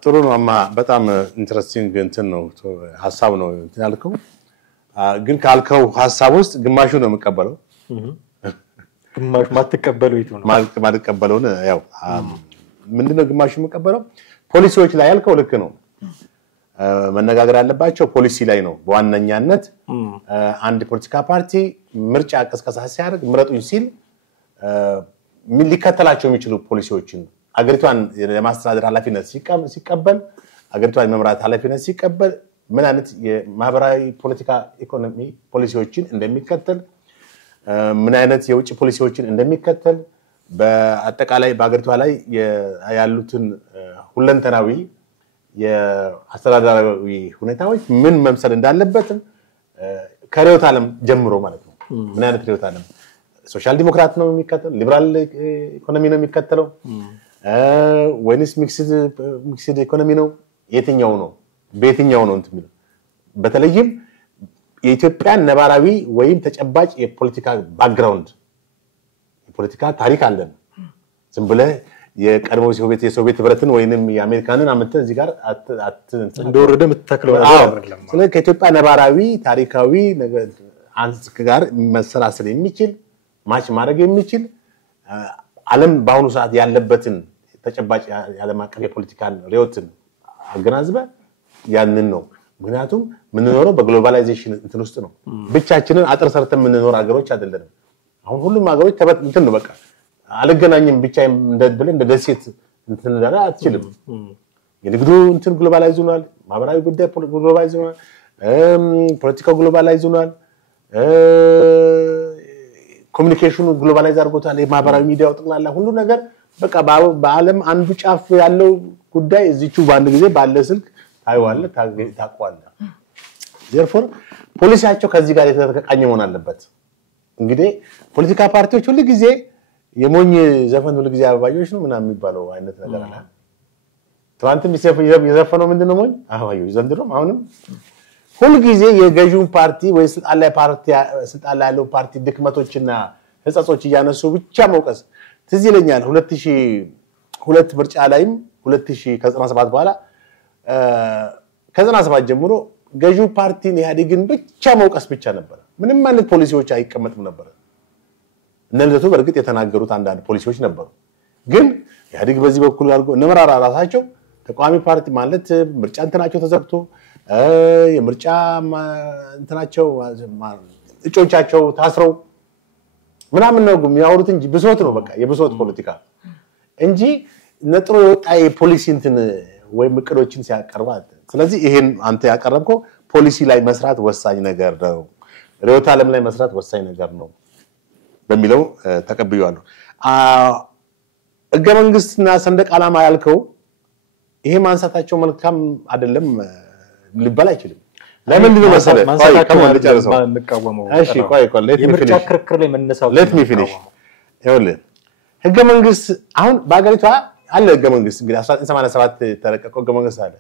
ጥሩ ነው። በጣም ኢንተረስቲንግ እንትን ነው ሐሳብ ነው እንትን ያልከው። ግን ካልከው ሐሳብ ውስጥ ግማሹ ነው የምቀበለው፣ ግማሹ ማትቀበለው ይቱ ነው ማትቀበለው ነው። ያው ምንድነው ግማሹ የምቀበለው? ፖሊሲዎች ላይ ያልከው ልክ ነው። መነጋገር ያለባቸው ፖሊሲ ላይ ነው በዋነኛነት። አንድ ፖለቲካ ፓርቲ ምርጫ ቀስቀሳ ሲያደርግ ምረጡኝ ሲል ምን ሊከተላቸው የሚችሉ ፖሊሲዎችን አገሪቷን የማስተዳደር ኃላፊነት ሲቀበል አገሪቷን የመምራት ኃላፊነት ሲቀበል ምን አይነት የማህበራዊ ፖለቲካ ኢኮኖሚ ፖሊሲዎችን እንደሚከተል ምን አይነት የውጭ ፖሊሲዎችን እንደሚከተል በአጠቃላይ በአገሪቷ ላይ ያሉትን ሁለንተናዊ የአስተዳደራዊ ሁኔታዎች ምን መምሰል እንዳለበት ከሪዮት ዓለም ጀምሮ ማለት ነው። ምን አይነት ሪዮት ዓለም ሶሻል ዲሞክራት ነው የሚከተለው? ሊበራል ኢኮኖሚ ነው የሚከተለው? ወይንስ ሚክስድ ኢኮኖሚ ነው? የትኛው ነው? በየትኛው ነው እንትን የሚለው? በተለይም የኢትዮጵያን ነባራዊ ወይም ተጨባጭ የፖለቲካ ባክግራውንድ የፖለቲካ ታሪክ አለን። ዝም ብለህ የቀድሞ የሶቪየት ህብረትን ወይንም የአሜሪካንን አመተ እዚህ ጋር እንደወረደ የምትተክለው ነገር አይደለም። ስለዚህ ከኢትዮጵያ ነባራዊ ታሪካዊ ነገር አንስ ጋር መሰላሰል የሚችል ማች ማድረግ የሚችል ዓለም በአሁኑ ሰዓት ያለበትን ተጨባጭ ዓለም አቀፍ የፖለቲካል ሪዮትን አገናዝበ ያንን ነው ምክንያቱም ምንኖረው በግሎባላይዜሽን እንትን ውስጥ ነው ብቻችንን አጥር ሰርተን ምንኖር ሀገሮች አይደለም አሁን ሁሉም ሀገሮች እንትን ነው በቃ አልገናኝም ብቻ እንደብለን እንደ ደሴት እንትን ዳራ አትችልም የንግዱ እንትን ግሎባላይዝ ሆኗል ማህበራዊ ጉዳይ ግሎባላይዝ ሆኗል ፖለቲካው ግሎባላይዝ ሆኗል ኮሙኒኬሽኑ ግሎባላይዝ አድርጎታል የማህበራዊ ሚዲያው ጠቅላላ ሁሉ ነገር በቃ በአለም አንዱ ጫፍ ያለው ጉዳይ እዚቹ ባንድ ጊዜ ባለ ስልክ ታይዋለ ታቋለ therefore ፖሊሲያቸው ከዚህ ጋር የተተቃኘ መሆን አለበት እንግዲህ ፖለቲካ ፓርቲዎች ሁሉ ጊዜ የሞኝ ዘፈን ሁሉ ጊዜ አባዮች ነው ምናምን የሚባለው አይነት ነገር አለ ትራንትም የዘፈነው ምንድነው ሞኝ አባዩ ዘንድሮም አሁንም ሁሉ ጊዜ የገዢውን ፓርቲ ወይ ስልጣን ላይ ያለው ፓርቲ ድክመቶችና ህጸጾች ያነሱ ብቻ መውቀስ ትዝ ይለኛል 2002 ምርጫ ላይም 2097 በኋላ ከ97 ጀምሮ ገዢው ፓርቲን ኢህአዴግን ብቻ መውቀስ ብቻ ነበር ምንም አይነት ፖሊሲዎች አይቀመጥም ነበር እነለቱ በርግጥ የተናገሩት አንዳንድ ፖሊሲዎች ነበሩ ግን ኢህአዴግ በዚህ በኩል አድርጎ ነመራራ ራሳቸው ተቋሚ ፓርቲ ማለት ምርጫ እንትናቸው ተዘግቶ የምርጫ እንትናቸው እጮቻቸው ታስረው ምናምን ነው የሚያወሩት እንጂ ብሶት ነው በቃ የብሶት ፖለቲካ እንጂ ነጥሮ የወጣ የፖሊሲ እንትን ወይ ምክሮችን ሲያቀርባል ስለዚህ ይሄን አንተ ያቀርበው ፖሊሲ ላይ መስራት ወሳኝ ነገር ነው ሪዮት ዓለም ላይ መስራት ወሳኝ ነገር ነው በሚለው ተቀብዩዋለሁ ህገ መንግስትና ሰንደቅ ዓላማ ያልከው ይሄ ማንሳታቸው መልካም አይደለም ሊባል አይችልም ለምን ነው መሰለህ ማንሳታቸው እንቀበመው እሺ ቆይ የምርጫ ክርክር ላይ መነሳው let me finish ይኸውልህ ህገ መንግስት አሁን በአገሪቷ አለ ህገ መንግስት እንግዲህ 1987 ተረቀቀው ህገ መንግስት አለ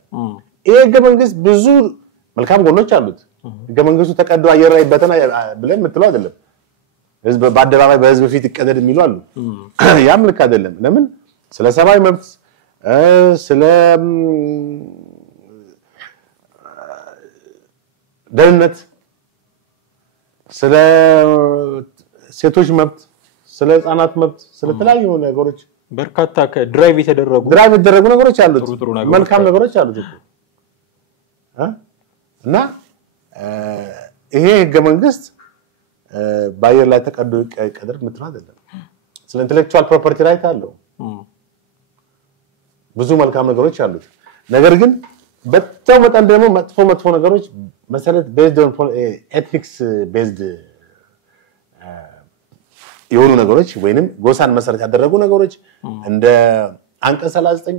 ይሄ ህገ መንግስት ብዙ መልካም ጎኖች አሉት ህገ መንግስቱ ተቀዶ አየር ላይ በተና ብለን ምትለው አይደለም ህዝብ በአደባባይ በህዝብ ፊት ይቀደድ የሚሉ አሉ ያም ልክ አይደለም ለምን ስለ ሰብአዊ መብት ስለ ደህንነት ስለ ሴቶች መብት ስለ ህፃናት መብት ስለ ተለያዩ ነገሮች በርካታ ድራይቭ የተደረጉ ነገሮች አሉት መልካም ነገሮች አሉት እና ይሄ ህገ መንግስት ባየር ላይ ተቀዶ ቀደር ምትራ አይደለም ስለ ኢንተሌክቹዋል ፕሮፐርቲ ራይት አለው ብዙ መልካም ነገሮች አሉት ነገር ግን በጣም መጠን ደግሞ መጥፎ ነገሮች መሰረት based on ethics based የሆኑ ነገሮች ወይንም ጎሳን መሰረት ያደረጉ ነገሮች እንደ አንቀጽ 39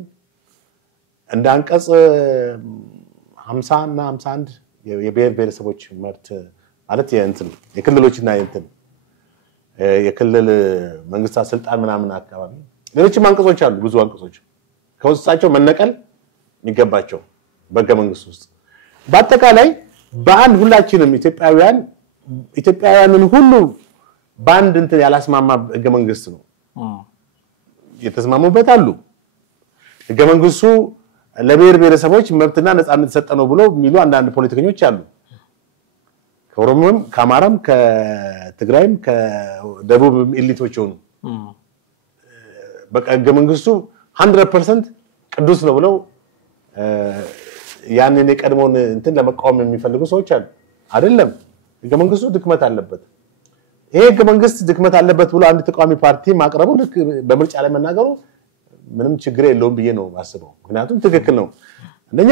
እንደ አንቀጽ 50 እና 51 የብሔር ብሔረሰቦች መብት ማለት የክልሎችና የክልል መንግስታት ስልጣን ምናምን አካባቢ ሌሎችም አንቀጾች አሉ ብዙ አንቀጾች ከውስጣቸው መነቀል የሚገባቸው በህገ መንግስት ውስጥ በአጠቃላይ በአንድ ሁላችንም ኢትዮጵያውያንን ሁሉ ባንድ እንትን ያላስማማ ህገ መንግስት ነው የተስማሙበት አሉ ህገ መንግስቱ ለብሔር ብሔረሰቦች መብትና ነፃነት ሰጠ ነው ብሎ የሚሉ አንዳንድ ፖለቲከኞች አሉ ከኦሮሞም ከአማራም ከትግራይም ከደቡብም ኤሊቶች ሆኑ በቃ ህገ መንግስቱ 100% ቅዱስ ነው ብለው ያንን የቀድሞውን እንትን ለመቃወም የሚፈልጉ ሰዎች አሉ አይደለም ህገ መንግስቱ ድክመት አለበት ይሄ ህገ መንግስት ድክመት አለበት ብሎ አንድ ተቃዋሚ ፓርቲ ማቅረቡ ልክ በምርጫ ላይ መናገሩ ምንም ችግር የለውም ብዬ ነው ማስበው ምክንያቱም ትክክል ነው እንደኛ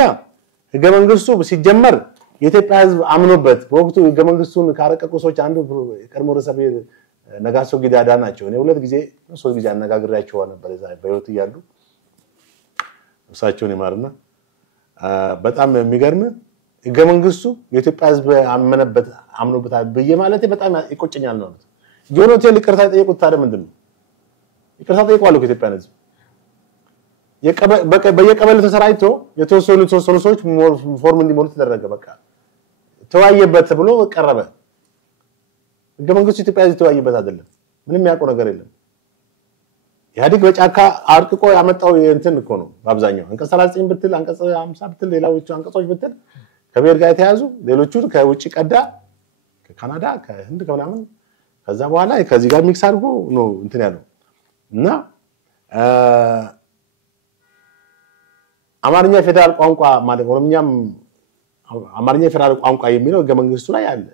ህገ መንግስቱ ሲጀመር የኢትዮጵያ ህዝብ አምኖበት በወቅቱ ህገ መንግስቱን ካረቀቁ ሰዎች አንዱ ቀድሞ ረሰብ ነጋሶ ጊዳዳ ናቸው እኔ ሁለት ጊዜ ሶስት ጊዜ አነጋግሬያቸው ነበር እዛ በህይወት ይያሉ እሳቸውን ይማርና በጣም የሚገርም ህገ መንግስቱ የኢትዮጵያ ህዝብ አምኖበት በየ ማለት በጣም ይቆጨኛል ነው ጆን ሆቴል ይቅርታ ጠይቁት ታዲያ ምንድነው ይቅርታ ጠይቋል ኢትዮጵያ ህዝብ በየቀበሌው ተሰራይቶ የተወሰኑ ሰዎች ፎርም እንዲሞሉ ተደረገ በቃ ተዋየበት ብሎ ቀረበ ህገ መንግስቱ ኢትዮጵያ ህዝብ ተዋየበት አይደለም ምንም ያውቀው ነገር የለም ኢህአዴግ በጫካ አርቅቆ ያመጣው እንትን እኮ ነው በአብዛኛው አንቀጽ 39 ብትል አንቀጽ 50 ብትል ሌላዎቹ አንቀጾች ብትል ከብሔር ጋር የተያዙ ሌሎቹ ከውጪ ቀዳ ከካናዳ ከህንድ ከምናምን ከዛ በኋላ ከዚህ ጋር ሚክስ አድርጎ ነው እንትን ያለው እና አማርኛ ፌደራል ቋንቋ ማለት ኦሮምኛም አማርኛ ፌደራል ቋንቋ የሚለው ህገ መንግስቱ ላይ አለ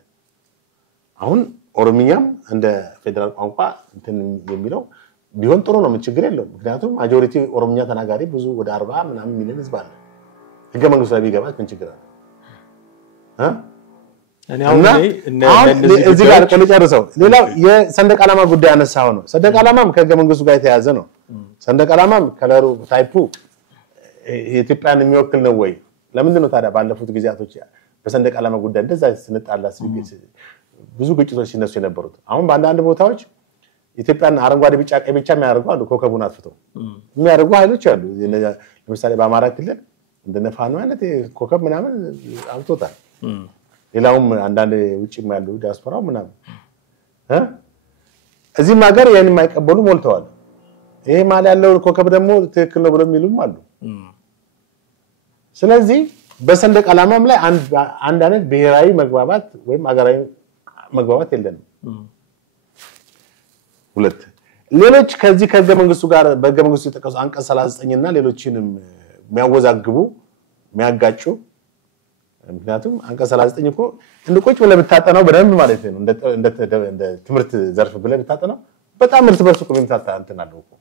አሁን ኦሮምኛም እንደ ፌደራል ቋንቋ እንትን የሚለው ቢሆን ጥሩ ነው ምን ችግር የለውም ምክንያቱም ማጆሪቲ ኦሮምኛ ተናጋሪ ብዙ ወደ 40 ምናምን ሚሊዮን ህዝብ አለ ህገ መንግስቱ ላይ ቢገባ ምን ችግር አለ እኔ አሁን እዚህ ጋር ቆልጨርሰው ሌላው የሰንደቅ ዓላማ ጉዳይ አነሳው ነው ሰንደቅ ዓላማም ከህገ መንግስቱ ጋር የተያዘ ነው ሰንደቅ ዓላማም ከለሩ ታይፑ የኢትዮጵያን የሚወክል ነው ወይ ለምን ነው ታዲያ ባለፉት ጊዜያቶች በሰንደቅ ዓላማ ጉዳይ እንደዛ ስንጣላ ብዙ ግጭቶች ሲነሱ የነበሩት አሁን በአንዳንድ ቦታዎች ኢትዮጵያን አረንጓዴ ቢጫ ቀይ ብቻ የሚያደርጉ አሉ ኮከቡን አጥፍተው የሚያደርጉ ኃይሎች አሉ ለምሳሌ በአማራ ክልል እንደነፋኑ አይነት ኮከብ ምናምን አውጥቶታል ሌላውም አንዳንድ ውጪም ያሉ ዲያስፖራው ምናምን እዚህም ሀገር ያን የማይቀበሉ ሞልተዋል ይሄ ማለት ያለው ኮከብ ደግሞ ትክክል ነው ብሎ የሚሉም አሉ ስለዚህ በሰንደቅ ዓላማም ላይ አንድ አይነት ብሔራዊ መግባባት ወይም አገራዊ መግባባት የለንም ሁለት ሌሎች ከዚህ ከህገ መንግስቱ ጋር በህገ መንግስቱ የተጠቀሱ አንቀጽ 39 እና ሌሎችንም የሚያወዛግቡ የሚያጋጩ ምክንያቱም አንቀጽ 39 እኮ እንድቆጭ ብለህ ብታጠናው በደንብ ማለት ነው እንደ ትምህርት ዘርፍ ብለህ ብታጠናው በጣም እርስ በርስ ኮሜንታታ እንትን አለው እኮ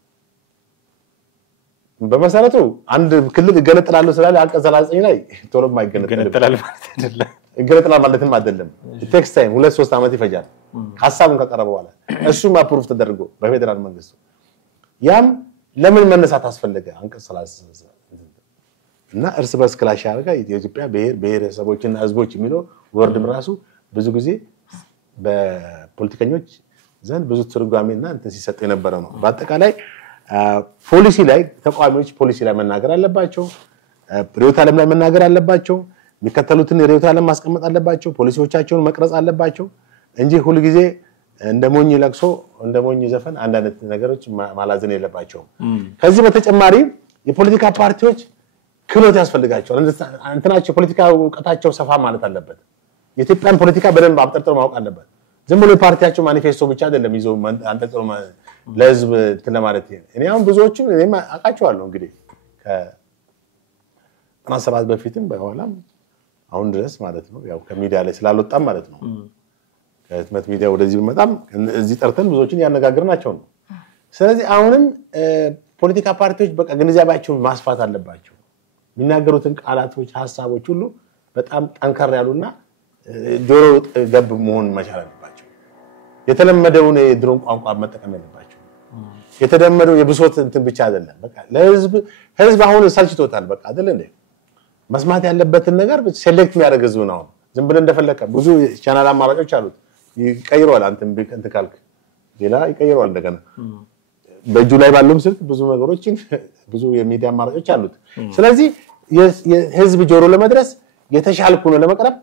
በመሰረቱ አንድ ክልል ይገነጥላል ስላለ አንቀጽ 39 ላይ ቶሎ ማይገነጥላል ማለት አይደለም ይገነጥላል ማለትም አይደለም ቴክስት ታይም 2-3 አመት ይፈጃል ሐሳቡን ከቀረበ በኋላ እሱም አፕሩቭ ተደርጎ በፌደራል መንግስቱ ያም ለምን መነሳት አስፈልገ አንቀጽ 39 እና እርስ በርስ ክላሽ ያደርጋ የኢትዮጵያ ብሔረሰቦችና ህዝቦች የሚለው ወርድም ራሱ ብዙ ጊዜ በፖለቲከኞች ዘንድ ብዙ ትርጓሜና እንትን ሲሰጥ የነበረ ነው በአጠቃላይ ፖሊሲ ላይ ተቋሚዎች ፖሊሲ ላይ መናገር አለባቸው ሪዮት ዓለም ላይ መናገር አለባቸው የሚከተሉትን ሪዮት ዓለም ማስቀመጥ አለባቸው ፖሊሲዎቻቸውን መቅረጽ አለባቸው እንጂ ሁሉ ጊዜ እንደሞኝ ለቅሶ እንደሞኝ ዘፈን አንድ አይነት ነገሮች ማላዘን የለባቸው ከዚህ በተጨማሪ የፖለቲካ ፓርቲዎች ክሎት ያስፈልጋቸው እንትናቸው ፖለቲካ ዕውቀታቸው ሰፋ ማለት አለበት የኢትዮጵያን ፖለቲካ በደንብ አብጠርጥረው ማወቅ አለበት ዝም ብሎ ፓርቲያቸው ማኒፌስቶ ብቻ አይደለም ይዘው አንጠጥሮ ለህዝብ ለማለት እኔ አሁን ብዙዎቹ እኔም አቃቸዋለሁ እንግዲህ ከ17 በፊትም በኋላም አሁን ድረስ ማለት ነው ያው ከሚዲያ ላይ ስላልወጣም ማለት ነው ከህትመት ሚዲያ ወደዚህ በመጣም እዚህ ጠርተን ብዙዎችን ያነጋግርናቸው ነው ስለዚህ አሁንም ፖለቲካ ፓርቲዎች በቃ ግንዛቤያቸውን ማስፋት አለባቸው የሚናገሩትን ቃላቶች ሐሳቦች ሁሉ በጣም ጠንከር ያሉና ጆሮ ገብ መሆን መቻል አለባቸው የተለመደውን የድሮን ቋንቋ መጠቀም አለባቸው የተደመደው የብሶት እንትን ብቻ አይደለም በቃ ለህዝብ አሁን ሰልችቶታል በቃ አይደል እንዴ መስማት ያለበትን ነገር ሴሌክት የሚያደርግ ህዝብ ነው ዝም ብለ እንደፈለከ ብዙ ቻናል አማራጮች አሉት ይቀይራል አንተም ቢከንት ካልክ ሌላ ይቀይራል እንደገና በእጁ ላይ ባሉም ስልክ ብዙ ነገሮችን ብዙ የሚዲያ አማራጮች አሉት ስለዚህ የህዝብ ጆሮ ለመድረስ የተሻልኩ ነው ለመቅረብ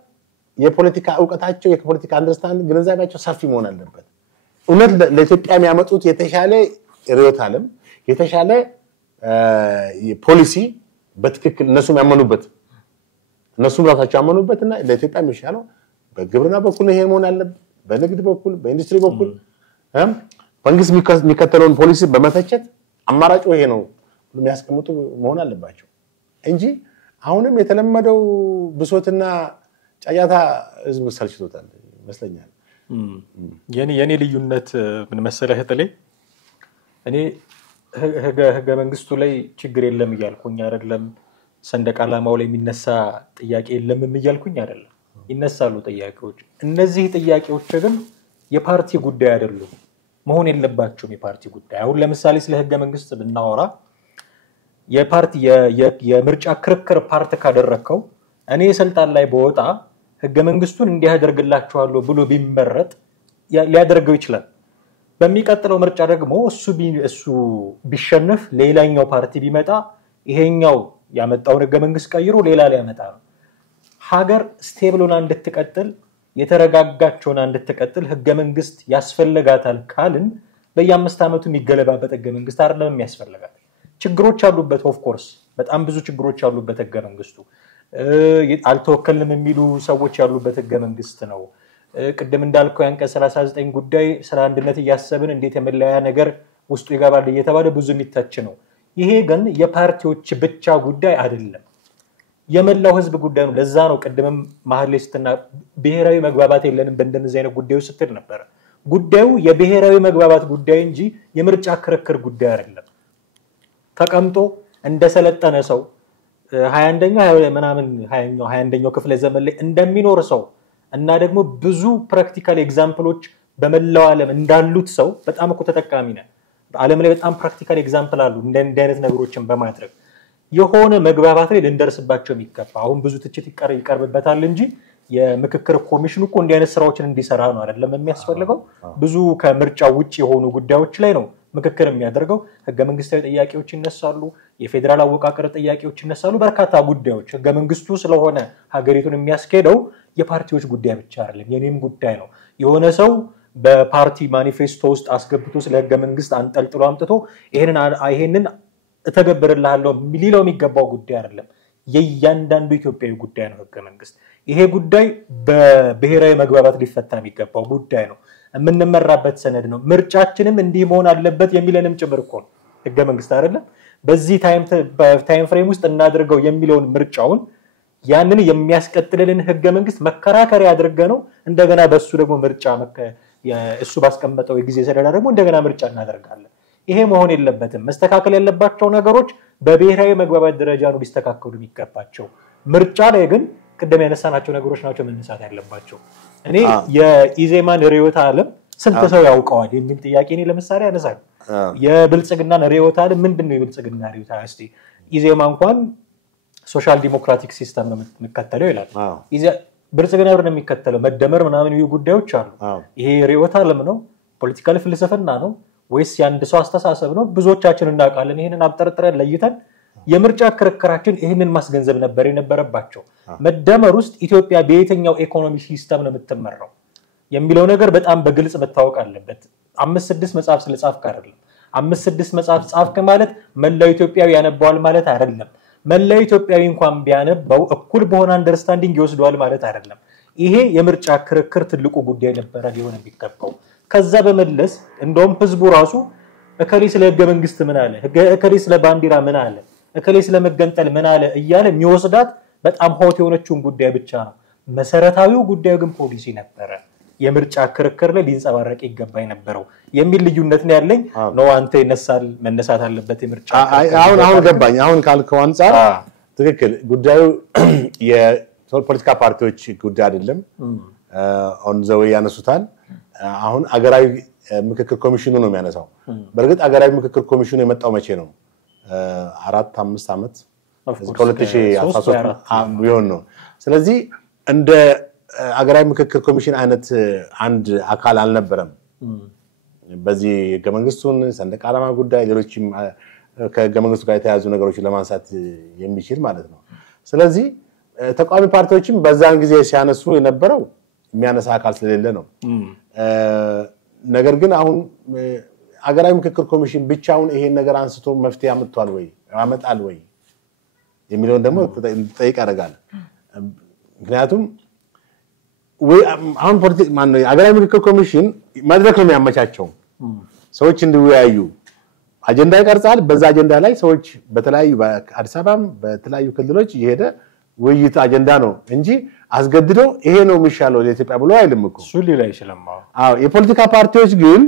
የፖለቲካ ዕውቀታቸው የፖለቲካ አንደርስታንድ ግንዛቤያቸው ሰፊ መሆን አለበት እውነት ለኢትዮጵያ የሚያመጡት የተሻለ ሪዮት ዓለም የተሻለ ፖሊሲ በትክክል እነሱም ያመኑበት እነሱም ራሳቸው ያመኑበትና ለኢትዮጵያ የሚሻለው በግብርና በኩል ይሄ መሆን አለበት በንግድ በኩል በኢንዱስትሪ በኩል መንግስት የሚከተለውን ፖሊሲ በመተቸት አማራጩ ይሄ ነው የሚያስቀምጡ መሆን አለባቸው እንጂ አሁንም የተለመደው ብሶትና ጫጫታ ህዝብ ሰልችቶታል ይመስለኛል የኔ ልዩነት ምን መሰለህ ተለይ እኔ ህገ መንግስቱ ላይ ችግር የለም ይያልኩኝ አይደለም ሰንደቅ ዓላማው ላይ የሚነሳ ጥያቄ የለም ይያልኩኝ አይደለም ይነሳሉ ጥያቄዎች እነዚህ ጥያቄዎች ግን የፓርቲ ጉዳይ አይደሉም መሆን የለባቸውም የፓርቲ ጉዳይ አሁን ለምሳሌ ስለ ህገ መንግስት ብናወራ የፓርቲ የምርጫ ክርክር ፓርቲ ካደረከው እኔ ስልጣን ላይ በወጣ ህገ መንግስቱን እንዲያደርግላችኋለሁ ብሎ ቢመረጥ ሊያደርገው ይችላል በሚቀጥለው ምርጫ ደግሞ እሱ ቢሸነፍ ሌላኛው ፓርቲ ቢመጣ ይሄኛው ያመጣው ህገ መንግስት ቀይሮ ሌላ ሊያመጣ ነው ሀገር ስቴብልና እንድትቀጥል የተረጋጋችውና እንድትቀጥል ህገ መንግስት ያስፈልጋታል ካልን በየ5 አመቱ የሚገለባበት ህገ መንግስት አይደለም የሚያስፈልጋት ችግሮች አሉበት ኦፍ ኮርስ በጣም ብዙ ችግሮች አሉበት ህገ መንግስቱ አልተወከልንም የሚሉ ሰዎች ያሉበት ህገ መንግስት ነው ቅድም እንዳልከው ያንቀጽ 39 ጉዳይ ስራ አንድነት ያያሰብን እንዴት የመለያ ነገር ውስጡ ይገባል እየተባለ ብዙ የሚታች ነው ይሄ ግን የፓርቲዎች ብቻ ጉዳይ አይደለም የመላው ህዝብ ጉዳይ ነው ለዛ ነው ቀደም መሐል ላይ ስትና ብሔራዊ መግባባት የለንም በእንደዚህ አይነት ጉዳዮች ስትል ነበር ጉዳዩ የብሔራዊ መግባባት ጉዳይ እንጂ የምርጫ ክርክር ጉዳይ አይደለም ተቀምጦ እንደሰለጠነ ሰው 21ኛው ምናምን 21ኛው ክፍለ ዘመን ላይ እንደሚኖር ሰው እና ደግሞ ብዙ ፕራክቲካል ኤግዛምፕሎች በመላው ዓለም እንዳሉት ሰው በጣም እኮ ተጠቃሚ ነን ዓለም ላይ በጣም ፕራክቲካል ኤግዛምፕል አሉ እንደ አይነት ነገሮችን በማድረግ የሆነ መግባባት ላይ ልንደርስባቸው የሚገባ አሁን ብዙ ትችት ይቀርብበታል እንጂ የምክክር ኮሚሽኑ እኮ እንዲህ አይነት ስራዎችን እንዲሰራ ነው አይደለም የሚያስፈልገው ብዙ ከምርጫው ውጪ የሆኑ ጉዳዮች ላይ ነው ምክክር የሚያደርገው ህገ መንግስታዊ ጥያቄዎች ይነሳሉ የፌደራል አወቃቀር ጥያቄዎች ይነሳሉ በርካታ ጉዳዮች ህገ መንግስቱ ስለሆነ ሀገሪቱን የሚያስኬደው የፓርቲዎች ጉዳይ ብቻ አይደለም የኔም ጉዳይ ነው የሆነ ሰው በፓርቲ ማኒፌስቶ ውስጥ አስገብቶ ስለ ህገ መንግስት አንጠልጥሎ አምጥቶ ይሄንን እተገብርልሃለሁ ሊለው የሚገባው ጉዳይ አይደለም የእያንዳንዱ ኢትዮጵያዊ ጉዳይ ነው ህገ መንግስት ይሄ ጉዳይ በብሔራዊ መግባባት ሊፈታ የሚገባው ጉዳይ ነው የምንመራበት ሰነድ ነው ምርጫችንም እንዲህ መሆን አለበት የሚለንም ጭምር እኮ ነው ህገ መንግስት አይደለም በዚህ ታይም ፍሬም ውስጥ እናድርገው የሚለውን ምርጫውን ያንን የሚያስቀጥልልን ህገ መንግስት መከራከሪያ ያድርገነው እንደገና በሱ ደግሞ ምርጫ እሱ ባስቀመጠው የጊዜ ሰሌዳ ደግሞ እንደገና ምርጫ እናደርጋለን ይሄ መሆን የለበትም መስተካከል ያለባቸው ነገሮች በብሔራዊ መግባባት ደረጃ ነው ሊስተካከሉ የሚገባቸው ምርጫ ላይ ግን ቀደም ያነሳናቸው ነገሮች ናቸው መነሳት ያለባቸው እኔ የኢዜማን ርዕዮተ ዓለም ስንት ሰው ያውቀዋል የሚል ጥያቄ እኔ ለምሳሌ ያነሳል የብልጽግና ርዕዮተ ዓለም ምንድነው የብልጽግና ርዕዮተ ዓለም እስቲ ኢዜማ እንኳን ሶሻል ዲሞክራቲክ ሲስተም ነው የሚከተለው ይላል ብልጽግና ነው የሚከተለው መደመር ምናምን ይሁ ጉዳዮች አሉ ይሄ ርዕዮተ ዓለም ነው ፖለቲካል ፍልስፍና ነው ወይስ ያንድ ሰው አስተሳሰብ ነው ብዙዎቻችን እናውቃለን ይሄንን አብጠርጥረን ለይተን የምርጫ ክርክራችን ይሄንን ማስገንዘብ ነበር የነበረባቸው መደመር ውስጥ ኢትዮጵያ በየትኛው ኢኮኖሚ ሲስተም ነው የምትመራው የሚለው ነገር በጣም በግልጽ መታወቅ አለበት 5-6 መጽሐፍ ስለጻፍክ አይደለም 5-6 መጽሐፍ ጻፍክ ማለት መላው ኢትዮጵያዊ ያነባዋል ማለት አይደለም መላው ኢትዮጵያዊ እንኳን ቢያነባው እኩል በሆነ አንደርስታንዲንግ ይወስደዋል ማለት አይደለም ይሄ የምርጫ ክርክር ትልቁ ጉዳይ ነበር ሊሆን የሚገባው ከዛ በመለስ እንደውም ህዝቡ ራሱ እከሌ ስለ ህገ መንግስት ምን አለ እከሌ ስለ ባንዲራ ምን አለ እከሌ ስለ መገንጠል ምን አለ እያለ የሚወስዳት በጣም ሆት የሆነችውን ጉዳይ ብቻ ነው መሰረታዊው ጉዳይ ግን ፖሊሲ ነበር የምርጫ ክርክር ላይ ሊንጸባረቅ ይገባይ ነበረው የሚል ልዩነት ነው ያለኝ ነው አንተ ይነሳል መነሳት አለበት የምርጫ አሁን ገባኝ አሁን ካልከው አንፃር ትክክል ጉዳዩ የፖለቲካ ፓርቲዎች ጉዳይ አይደለም ኦን ዘ ዌይ ያነሱታል አሁን አገራዊ ምክክር ኮሚሽኑ ነው የሚያነሳው በርግጥ አገራዊ ምክክር ኮሚሽኑ የመጣው መቼ ነው 4-5 አመት ከ2013 ቢሆን ነው ስለዚህ እንደ አገራዊ ምክክር ኮሚሽን አይነት አንድ አካል አልነበረም በዚህ ህገ መንግስቱን ሰንደቅ ዓላማ ጉዳይ ሌሎችም ከህገ መንግስቱ ጋር የተያዙ ነገሮችን ለማንሳት የሚችል ማለት ነው ስለዚህ ተቃዋሚ ፓርቲዎችም በዛን ጊዜ ሲያነሱ የነበረው የሚያነሳ አካል ስለሌለ ነው ነገር ግን አሁን አገራዊ ምክክር ኮሚሽን ብቻውን ይሄን ነገር አንስቶ መፍትሄ ያመጣል ወይ ያመጣል ወይ የሚለውን ደግሞ ጠይቅ ያደርጋል ምክንያቱም ወይ አሁን ፖለቲክ ማን ነው አገራዊ ምክክር ኮሚሽን መድረክ ነው የሚያመቻቸው ሰዎች እንዲወያዩ አጀንዳ ይቀርጻል በዛ አጀንዳ ላይ ሰዎች በተለያዩ በአዲስ አበባም በተለያዩ ክልሎች ይሄደ ውይይት አጀንዳ ነው እንጂ አስገድዶ ይሄ ነው የሚሻለው ለኢትዮጵያ ብሎ አይልም እኮ ሱሊ ላይ ይችላል አዎ የፖለቲካ ፓርቲዎች ግን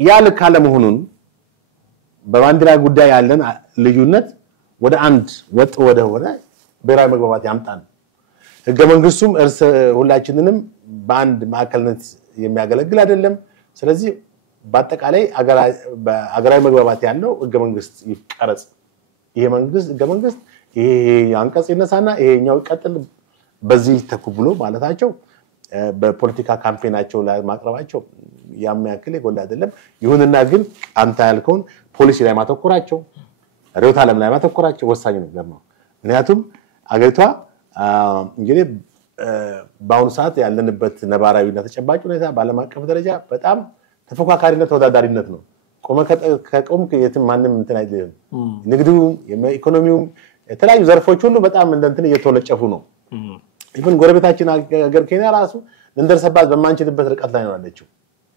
ያለ ካለ መሆኑን በባንዲራ ጉዳይ ያለን ልዩነት ወደ አንድ ወጥ ወደ ሆነ ብሔራዊ መግባባት ያምጣን ህገ መንግስቱም ሁላችንንም በአንድ ማዕከልነት የሚያገለግል አይደለም ስለዚህ በአጠቃላይ አገራዊ መግባባት ያለው ህገ መንግስት ይቀረጽ ይሄ መንግስት ህገ መንግስት ይሄ አንቀጽ ይነሳና ይሄኛው ይቀጥል በዚህ ተኩብሎ ማለታቸው በፖለቲካ ካምፔናቸው ላይ ማቅረባቸው ያማያክል ይጎል አይደለም ይሁንና ግን አንተ ያልከውን ፖሊሲ ላይ ማተኮራቸው ርዕዮተ ዓለም ላይ ማተኮራቸው ወሳኝ ነገር ነው ምክንያቱም አገሪቷ እንግዲህ በአሁኑ ሰዓት ያለንበት ነባራዊና ተጨባጭ ሁኔታ ባለም አቀፍ ደረጃ በጣም ተፎካካሪነት ተወዳዳሪነት ነው ከቆም የትም ማንም እንትን አይደለም ንግዱ የኢኮኖሚው የተለያዩ ዘርፎች ሁሉ በጣም እንትን እየተወለጨፉ ነው ኢቭን ጎረቤታችን ሀገር ኬንያ ራሱ እንደርሰባት በማንችልበት ርቀት ላይ ነው ያለችው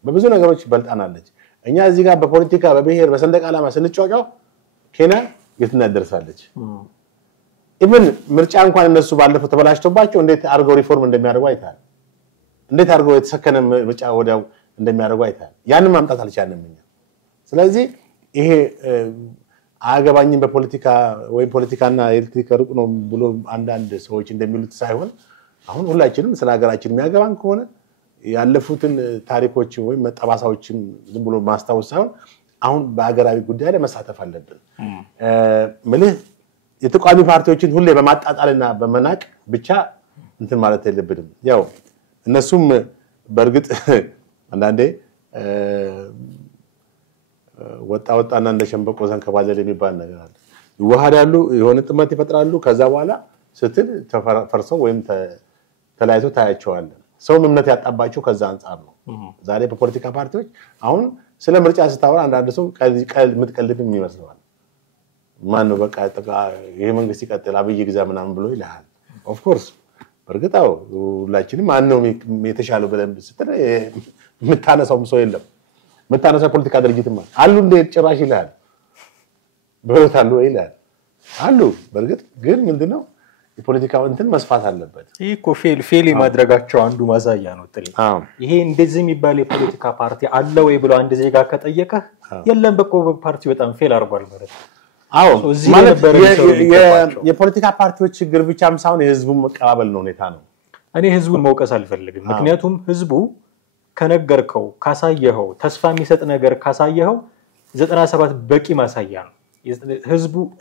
በብዙ ነገሮች በልጣናለች እኛ እዚህ ጋር በፖለቲካ በብሔር በሰንደቅ ዓላማ ስንጫጫው ኬንያ የትና ደርሳለች ኢቭን ምርጫ እንኳን እነሱ ባለፈው ተበላሽቶባቸው እንዴት አርገው ሪፎርም እንደሚያደርጉ አይታል እንዴት አርገው የተሰከነ ምርጫ ወዲያው እንደሚያደርጉ አይታል ያንን ማምጣት አልቻለም እኛ ስለዚህ ይሄ አገባኝም በፖለቲካ ወይ ፖለቲካና ኤሌክትሪክ ሩቅ ነው ብሎ አንዳንድ ሰዎች እንደሚሉት ሳይሆን አሁን ሁላችንም ስለ ሀገራችን የሚያገባን ከሆነ ያለፉትን ታሪኮች ወይ መጣባሳዎችን ዝም ብሎ ማስታወስ ሳይሆን አሁን በአገራዊ ጉዳይ ላይ መሳተፍ አለብን ምልህ የተቋሚ ፓርቲዎችን ሁሌ በማጣጣልና በመናቅ ብቻ እንትን ማለት የለብንም ያው እነሱም በርግጥ አንዳንዴ ወጣና እንደ ሸምበቆ ዘንከባለል የሚባል ነገር አለ ይዋሃዳሉ የሆነ ጥመት ይፈጥራሉ ከዛ በኋላ ስትል ተፈርሰው ወይም ተላይቶ ታያቸዋል ሰው እምነት ያጣባቸው ከዛ አንፃር ነው ዛሬ በፖለቲካ ፓርቲዎች አሁን ስለ ምርጫ ስታወራ አንዳንድ ሰው ቀል ምትቀልብም ይመስላል ማን ነው በቃ ይሄ መንግስት ይቀጥል አብይ ግዛ ምናምን ብሎ ይልሃል ኦፍ ኮርስ በርግጣው ሁላችንም ማን ነው የተሻለው ብለን ስትል የምታነሳው ሰው የለም መታነሳ ፖለቲካ ድርጅትም አሉ እንደ ጭራሽ ይላል በህይወት አሉ ይላል አሉ በርግጥ ግን ምንድነው የፖለቲካው እንትን መስፋት አለበት ይሄ እኮ ፌል ማድረጋቸው አንዱ ማሳያ ነው ጥሪ ይሄ እንደዚህ የሚባል የፖለቲካ ፓርቲ አለ ወይ ብሎ አንድ ዜጋ ከጠየቀ የለም በቆ ፓርቲው በጣም ፌል አድርጓል ማለት አዎ ማለት የፖለቲካ ፓርቲዎች ችግር ብቻም ሳይሆን የህዝቡን መቀባበል ነው ሁኔታ ነው እኔ ህዝቡን መውቀስ አልፈልግም ምክንያቱም ህዝቡ ከነገርከው ካሳየኸው ተስፋ የሚሰጥ ነገር ካሳየኸው 97 በቂ ማሳያ ነው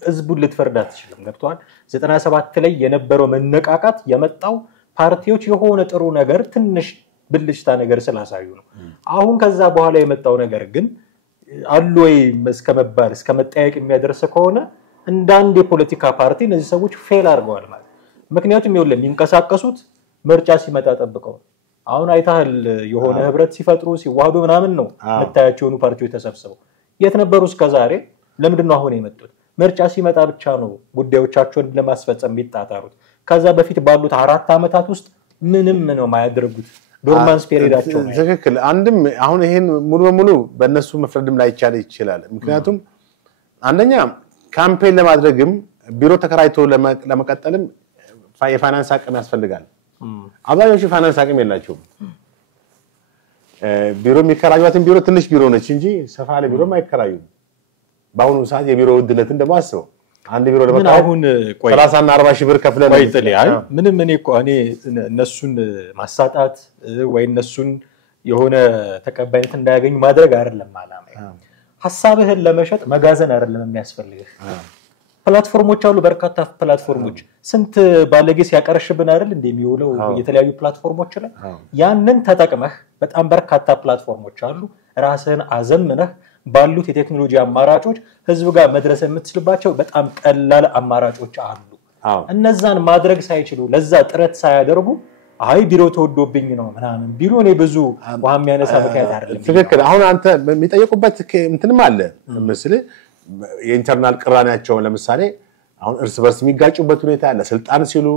ህዝቡን ልትፈርድ አትችልም ገብቷል 97 ላይ የነበረው መነቃቃት የመጣው ፓርቲዎች የሆነ ጥሩ ነገር ትንሽ ብልጭታ ነገር ስላሳዩ ነው አሁን ከዛ በኋላ የመጣው ነገር ግን አሉ ወይ እስከመባል እስከመጠያየቅ የሚያደርስ ከሆነ እንዳንድ የፖለቲካ ፓርቲ እነዚህ ሰዎች ፌል አድርገዋል ማለት ምክንያቱም ይወለም የሚንቀሳቀሱት ምርጫ ሲመጣ ጠብቀው አሁን አይታል የሆነ ህብረት ሲፈጥሩ ሲዋሃዱ ምናምን ነው መታያቸው ነው ፓርቲዎች ተሰብስበው የት ነበሩ እስከዛሬ ለምንድነው አሁን የመጡት ምርጫ ሲመጣ ብቻ ነው ጉዳዮቻቸውን ለማስፈጸም የሚጣጣሩት ከዛ በፊት ባሉት 4 አመታት ውስጥ ምንም ነው ማያደርጉት ዶርማንስ ፔሪዳቸው ነው ትክክል አንድም አሁን ይሄን ሙሉ በሙሉ በእነሱ መፍረድም ላይ ይችላል ምክንያቱም አንደኛ ካምፔን ለማድረግም ቢሮ ተከራይቶ ለመቀጠልም የፋይናንስ አቅም ያስፈልጋል አብዛኞቹ ፋይናንስ አቅም የላቸውም ቢሮ የሚከራዩትን ቢሮ ትንሽ ቢሮ ነች እንጂ ሰፋ ያለ ቢሮ ማይከራዩ ባሁኑ ሰዓት የቢሮ ውድነትን ደግሞ አስበው አንድ ቢሮ ለመጣ አሁን 30 እና 40 ሺህ ብር ከፍለን ቆይጥልኝ ምንም እኔ እነሱን ማሳጣት ወይ እነሱን የሆነ ተቀባይነት እንዳያገኙ ማድረግ አይደለም አላማዬ ሐሳብህን ለመሸጥ መጋዘን አይደለም የሚያስፈልግህ ፕላትፎርሞች አሉ በርካታ ፕላትፎርሞች ስንት ባለጌስ ያቀርሽብን አይደል እንደሚውለው የተለያዩ ፕላትፎርሞች ላይ ያንን ተጠቅመህ በጣም በርካታ ፕላትፎርሞች አሉ ራስህን አዘምነህ ባሉት የቴክኖሎጂ አማራጮች ህዝብ ጋር መድረስ የምትችልባቸው በጣም ቀላል አማራጮች አሉ እነዛን ማድረግ ሳይችሉ ለዛ ጥረት ሳያደርጉ አይ ቢሮ ተወዶብኝ ነው ምናምን ቢሮ ነው ብዙ ዋም ያነሳ ምክንያት አይደለም ትክክል አሁን አንተ የሚጠየቁበት እንትንም አለ መስለ የኢንተርናል ቅራኔያቸው ለምሳሌ አሁን እርስ በርስ የሚጋጩበት ሁኔታ አለ ስልጣን ሲሉ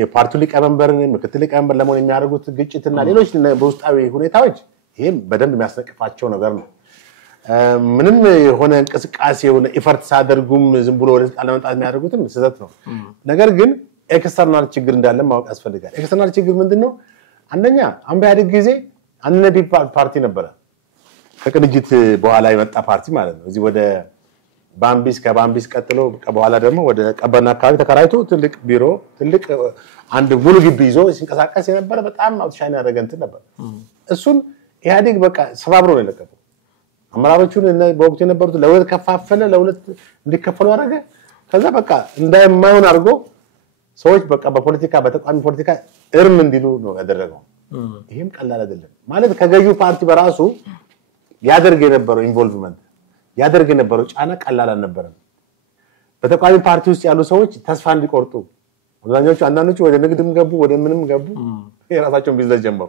የፓርቲው ሊቀመንበርን ምክትል ሊቀመንበር ለመሆን የሚያደርጉት ግጭትና ሌሎች በውስጣዊ ሁኔታዎች ይሄም በደንብ የሚያስነቅፋቸው ነገር ነው ምንም የሆነ እንቅስቃሴ የሆነ ኢፈርት ሳደርጉም ዝም ብሎ ወደ ስልጣን ለመምጣት የሚያደርጉትም ስህተት ነው ነገር ግን ኤክስተርናል ችግር እንዳለ ማወቅ ያስፈልጋል ኤክስተርናል ችግር ምንድነው አንደኛ አንበያድግ ጊዜ አንነቢ ፓርቲ ነበር ከቅንጅት በኋላ የመጣ ፓርቲ ማለት ነው እዚህ ወደ ከባምቢስ ቀጥሎ በኋላ ደግሞ ወደ ቀበና አካባቢ ተከራይቶ ትልቅ ቢሮ ትልቅ አንድ ሙሉ ግቢ ይዞ ሲንቀሳቀስ የነበረ በጣም አውትሻይን ያደረገ እንትን ነበር እሱን ኢህአዴግ በቃ ሰባብሮ ነው የለቀቀው አመራሮቹን በወቅቱ የነበሩት ለሁለት ከፋፈለ ለሁለት እንዲከፈሉ አደረገ ከዛ በቃ እንዳይማይሆን አድርጎ ሰዎች በቃ በፖለቲካ በተቋሚ ፖለቲካ እርም እንዲሉ ነው ያደረገው ይሄም ቀላል አይደለም ማለት ከገዢው ፓርቲ በራሱ ያደርግ የነበረው ኢንቮልቭመንት ያደርግ የነበረው ጫና ቀላል አልነበረም በተቋሚ ፓርቲ ውስጥ ያሉ ሰዎች ተስፋ እንዲቆርጡ አብዛኞቹ አንዳንዶቹ ወደ ንግድም ገቡ ወደ ምንም ገቡ የራሳቸውን ቢዝነስ ጀመሩ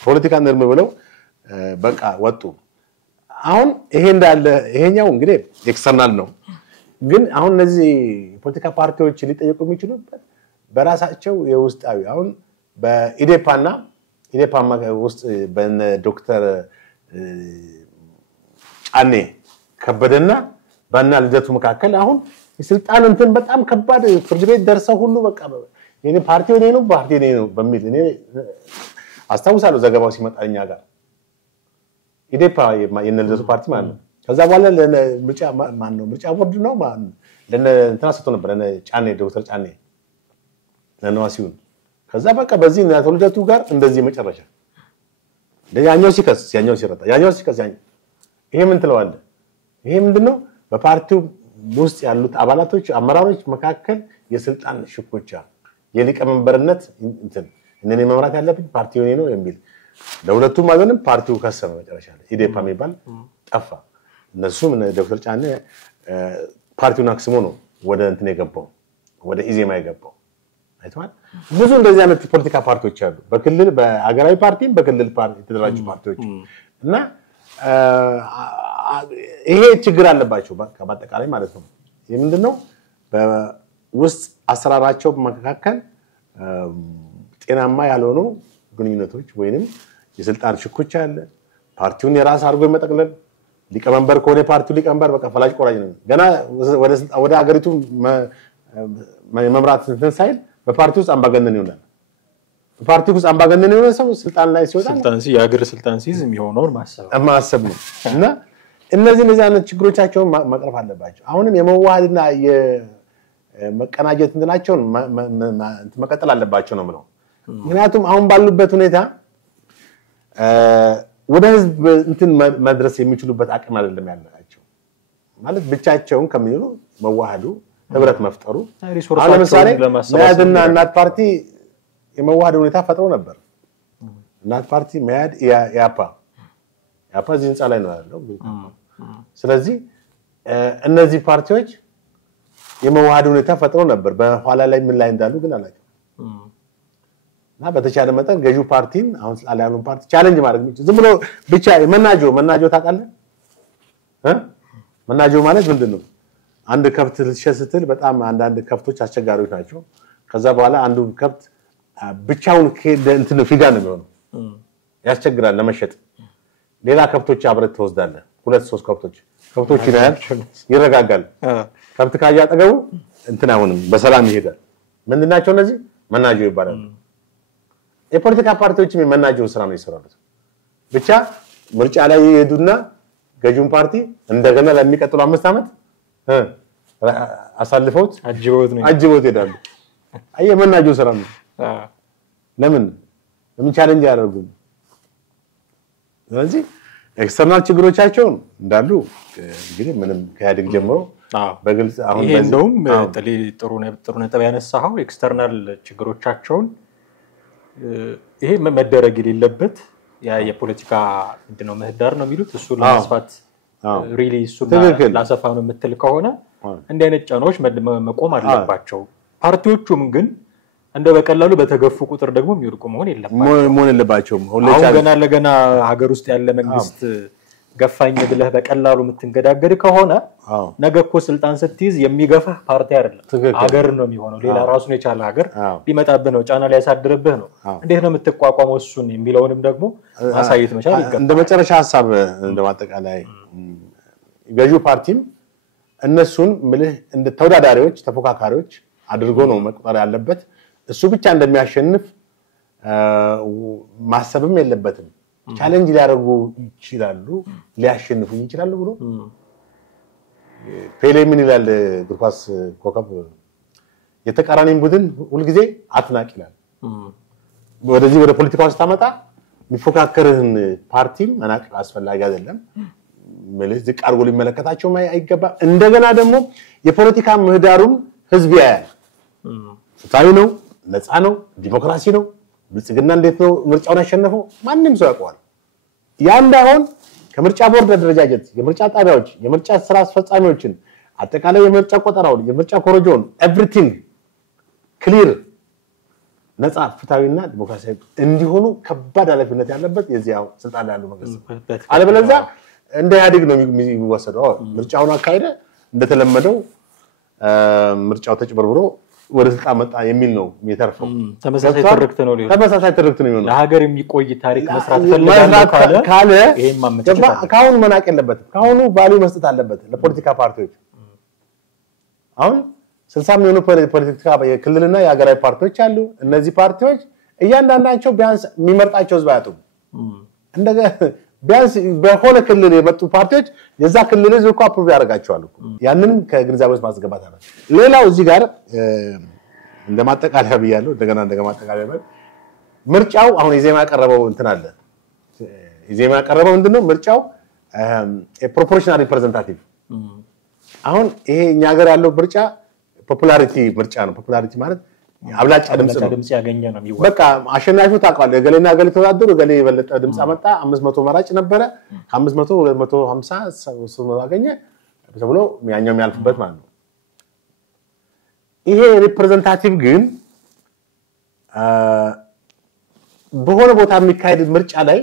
ፖለቲካ ነርም ብለው በቃ ወጡ አሁን ይሄ እንዳለ ይሄኛው እንግዲህ ኤክስተርናል ነው ግን አሁን እነዚህ ፖለቲካ ፓርቲዎች ሊጠየቁ የሚችሉበት በራሳቸው የውስጣዊ አሁን በኢዴፓና ውስጥ በነ ዶክተር ጫኔ ከበደና ባና ልደቱ መካከል አሁን የስልጣን እንትን በጣም ከባድ ፍርድ ቤት ደርሰው ሁሉ በቃ የኔ ፓርቲ ነው በሚል እኔ አስታውሳለሁ ዘገባው ሲመጣኛ ጋር ኢዴፓ የነልደቱ ፓርቲ ማለት ነው ከዛ በኋላ ለምርጫ ማን ነው ምርጫ ቦርድ ነው ማን ለነ እንትና ሰጥቶ ነበር ለነ ጫኔ ዶክተር ጫኔ ለነዋሲውን ከዛ በቃ በዚህ እና ተልደቱ ጋር እንደዚህ መጨረሻ ለያኛው ሲከስ ያኛው ሲረታ ያኛው ሲከስ ያኛው ይሄ ምን ትለዋለህ ይሄ ምንድነው በፓርቲው ውስጥ ያሉት አባላቶች አመራሮች መካከል የስልጣን ሽኩቻ የሊቀመንበርነት እንትን እነኔ መምራት ያለብኝ ፓርቲው ነው የሚል ለሁለቱም አይደለም ፓርቲው ከሰመ መጨረሻ ላይ ኢዴፓ የሚባል ጠፋ እነሱም ዶክተር ጫኔ ፓርቲውን አክስሞ ነው ወደ እንትን የገባው ወደ ኢዜማ የገባው አይተዋል ብዙ እንደዚህ አይነት ፖለቲካ ፓርቲዎች አሉ በክልል በአገራዊ ፓርቲም በክልል ፓርቲ የተደራጁ ፓርቲዎች እና ይሄ ችግር አለባቸው በአጠቃላይ ማለት ነው የምንድነው በውስጥ አሰራራቸው መካከል ጤናማ ያልሆኑ ግንኙነቶች ወይንም የስልጣን ሽኩቻ አለ ፓርቲውን የራስ አድርጎ የመጠቅለል ሊቀመንበር ከሆነ ፓርቲው ሊቀመንበር በቃ ፈላጭ ቆራጭ ነው ገና ወደ አገሪቱ መምራት ሳይል በፓርቲው ውስጥ አምባገነን ይሆናል በፓርቲው ውስጥ አምባገነን የሆነ ሰው ስልጣን ላይ ሲወጣ የሀገር ስልጣን ሲይዝ የሚሆነውን ማሰብ ነው እና እነዚህ አይነት ችግሮቻቸውን ማቅረፍ አለባቸው አሁንም የመዋሃድና የመቀናጀት እንትናቸውን መቀጠል አለባቸው ነው ማለት ምክንያቱም አሁን ባሉበት ሁኔታ ወደ ህዝብ እንትን መድረስ የሚችሉበት አቅም አይደለም ያላቸው ማለት ብቻቸውን ከሚሉ መዋሃዱ ህብረት መፍጠሩ ለምሳሌ መያድና እናት ፓርቲ የመዋሃድ ሁኔታ ፈጥሮ ነበር እናት ፓርቲ መያድ ያፓ ዚንጻ ላይ ነው ያለው ስለዚህ እነዚህ ፓርቲዎች የመዋሃድ ሁኔታ ፈጥሮ ነበር በኋላ ላይ ምን ላይ እንዳሉ ግን አላውቅም እና በተቻለ መጠን ገዢው ፓርቲን አሁን ስላላሉን ፓርቲ ቻሌንጅ ማድረግ ነው ዝም ብሎ ብቻ መናጆ ታውቃለህ መናጆ ማለት ምንድነው አንድ ከብት ልትሸስትል በጣም አንድ ከብቶች አስቸጋሪዎች ናቸው ከዛ በኋላ አንዱ ከብት ብቻውን እንትን ፊጋ ነው የሚሆነው ያስቸግራል ለመሸጥ ሌላ ከብቶች አብረት ተወስዳለ ሁለት ሶስት ከብቶች ይረጋጋል ከብት ካያጠገቡ እንትን አሁንም በሰላም ይሄዳል ምንድናቸው እነዚህ መናጆ ይባላል የፖለቲካ ፓርቲዎችም የመናጆ ስራ ነው ይሰራሉ ብቻ ምርጫ ላይ ይሄዱና ገዢውን ፓርቲ እንደገና ለሚቀጥሉ 5 አመት አሳልፈውት አጅቦት ይሄዳሉ አየመናጆ ስራ ነው ለምን ቻሌንጅ ያደርጉ ስለዚህ ኤክስተርናል ችግሮቻቸው እንዳሉ እንግዲህ ምንም ከያድግ ጀምሮ በግልጽ አሁን ይሄ እንደውም ጥሩ ነጥብ ያነሳው ኤክስተርናል ችግሮቻቸውን ይሄ መደረግ የሌለበት የፖለቲካ ምንድነው ምህዳር ነው የሚሉት እሱ ለማስፋት ሪሊ እሱ ላሰፋ ነው የምትል ከሆነ እንደ አይነት ጫናዎች መቆም አለባቸው ፓርቲዎቹም ግን እንደ በቀላሉ በተገፉ ቁጥር ደግሞ የሚወድቁ መሆን የለባቸውም ገና ለገና ሀገር ውስጥ ያለ መንግስት ገፋኝ ብለህ በቀላሉ የምትንገዳገድ ከሆነ ነገ እኮ ስልጣን ስትይዝ የሚገፋ ፓርቲ አይደለም ሀገር ነው የሚሆነው ሌላ ራሱን የቻለ ሀገር ሊመጣብህ ነው ጫና ሊያሳድርብህ ነው እንዴት ነው የምትቋቋመው እሱን የሚለውንም ደግሞ ማሳየት መቻል ይገባል እንደ መጨረሻ ሐሳብ እንደማጠቃላይ ገዢው ፓርቲም እነሱን ምልህ እንደ ተወዳዳሪዎች ተፎካካሪዎች አድርጎ ነው መቁጠር ያለበት እሱ ብቻ እንደሚያሸንፍ ማሰብም የለበትም ቻሌንጅ ሊያደርጉ ይችላሉ ሊያሸንፉ ይችላሉ ብሎ ፔሌ ምን ይላል ግሩፓስ ኮከብ የተቃራኒን ቡድን ሁሉ ጊዜ አትናቅ ይላል ወደዚህ ወደ ፖለቲካው ስታመጣ የሚፎካከርህን ፓርቲም መናቅ አስፈላጊ አይደለም ማለት ዝቅ አድርጎ ሊመለከታቸው አይገባ እንደገና ደግሞ የፖለቲካ ምህዳሩን ህዝብ ያያል ፍትሃዊ ነው ነፃ ነው ዲሞክራሲ ነው ብልጽግና እንዴት ነው ምርጫውን ያሸነፈው ማንንም ሰው ያውቀዋል ያ እንዳይሆን ከምርጫ ቦርድ አደረጃጀት የምርጫ ጣቢያዎች የምርጫ ስራ አስፈጻሚዎችን አጠቃላይ የምርጫ ቆጠራውን የምርጫ ኮሮጆን ኤቭሪቲንግ ክሊር ነፃ ፍትሃዊና ዲሞክራሲያዊ እንዲሆኑ ከባድ ኃላፊነት ያለበት የዚያው ስልጣን ያለው መንግስት አለበለዚያ እንደ ያድግ ነው የሚወሰደው ምርጫውን አካሄደ እንደተለመደው ምርጫው ተጭበርብሮ ወደ ስልጣን መጣ የሚል ነው የሚተርፈው ተመሳሳይ ትርክት ነው ሊሆን ተመሳሳይ ትርክት ነው የሚሆነው ለሀገር የሚቆይ ታሪክ መስራት ፈልጋለሁ ካለ ይሄን ማመቸት ካሁን መናቅ የለበትም ካሁኑ ቫልዩ መስጠት አለበት ለፖለቲካ ፓርቲዎች አሁን 60 ሚሊዮን ፖለቲካ የክልልና የሀገራዊ ፓርቲዎች አሉ እነዚህ ፓርቲዎች እያንዳንዳቸው ቢያንስ የሚመርጣቸው ህዝብ አያጡም እንደገ ቢያንስ በሆነ ክልል የመጡ ፓርቲዎች የዛ ክልል ህዝብ እኮ አፕሩቭ ያደርጋቸዋል ያንንም ከግንዛቤ ውስጥ ማስገባት አለ ሌላው እዚህ ጋር እንደማጠቃለያ ብያለሁ እንደማጠቃለያ ምርጫው አሁን ኢዜማ ያቀረበው እንትን አለ ኢዜማ ያቀረበው ምንድነው ምርጫው ፕሮፖርሽናል ሪፕሬዘንታቲቭ አሁን ይሄ እኛ ሀገር ያለው ምርጫ ፖፑላሪቲ ምርጫ ነው ፖፑላሪቲ ማለት አብላጫ ድምጽ ያገኘ ነው የሚወጣ በቃ አሸናፊው ታውቃለህ ገሌና ገሌ ተወዳደሩ ገሌ የበለጠ ድምጽ አመጣ 500 መራጭ ነበረ 500 250 ሰው አገኘ ተብሎ ያኛው የሚያልፍበት ማለት ነው ይሄ ሪፕሬዘንታቲቭ ግን በሆነ ቦታ የሚካሄድ ምርጫ ላይ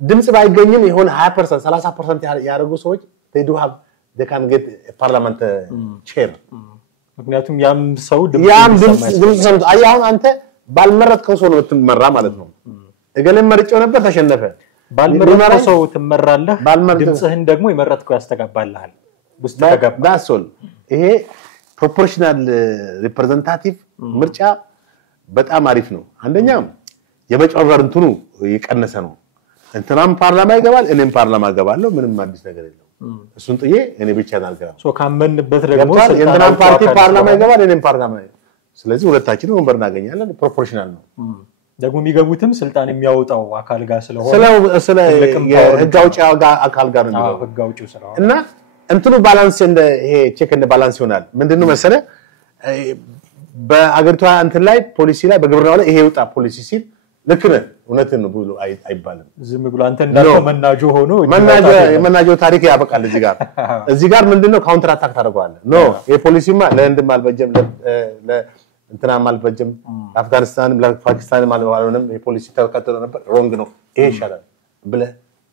ድምጽ ባይገኝም ይሆን 20% 30% ያደርጉ ሰዎች they do have they can get a parliament chair ምክንያቱም ያም ሰው ድምጽ ሰምቶ አያውን አንተ ባልመረጥከው ሰው ነው ትመራ ማለት ነው እገለም መርጬው ነበር ተሸነፈ ባልመረጥከው ሰው ትመራለህ ድምጽህን ደግሞ ይመረጥከው ያስተጋባልሃል ውስጥ ተጋባ ዳሶል ይሄ ፕሮፖርሽናል ሪፕሬዘንታቲቭ ምርጫ በጣም አሪፍ ነው አንደኛ የመጨረር እንትኑ ይቀነሰ ነው እንትናም ፓርላማ ይገባል እኔም ፓርላማ ገባለሁ ምንም አዲስ ነገር የለም እሱን ጥዬ እኔ ብቻ አልገባም ሶ ካመንበት ደግሞ የእንትናም ፓርቲ ፓርላማ ይገባል እኔም ፓርላማ ስለዚህ ሁለታችንም ወንበር እናገኛለን ፕሮፖርሽናል ነው ደግሞ የሚገቡትም ስልጣን የሚያወጣው አካል ጋር ስለሆነ ስለ ህጋውጪ አካል ጋር ነው ህጋውጪው ስለሆነ እና እንትኑ ባላንስ እንደ ይሄ ቼክ እንደ ባላንስ ይሆናል ምንድነው መሰለ በአገሪቷ እንትን ላይ ፖሊሲ ላይ በግብርናው ላይ ይሄ ወጣ ፖሊሲ ሲል ልክ ነው እውነትን ነው ብሎ አይባልም ዝም ብሎ አንተ እንዳልከው መናጆ ሆኖ መናጆ ታሪክ ያበቃል እዚህ ጋር ምንድነው ካውንተር አታክ ታደርጋለህ ኖ የፖሊሲማ ለህንድም አልበጀም እንትና አልበጀም አፍጋኒስታንም ለፓኪስታንም አልሆነም የፖሊሲ ተከተለ ነበር ሮንግ ነው ይሄ ይሻላል ብለ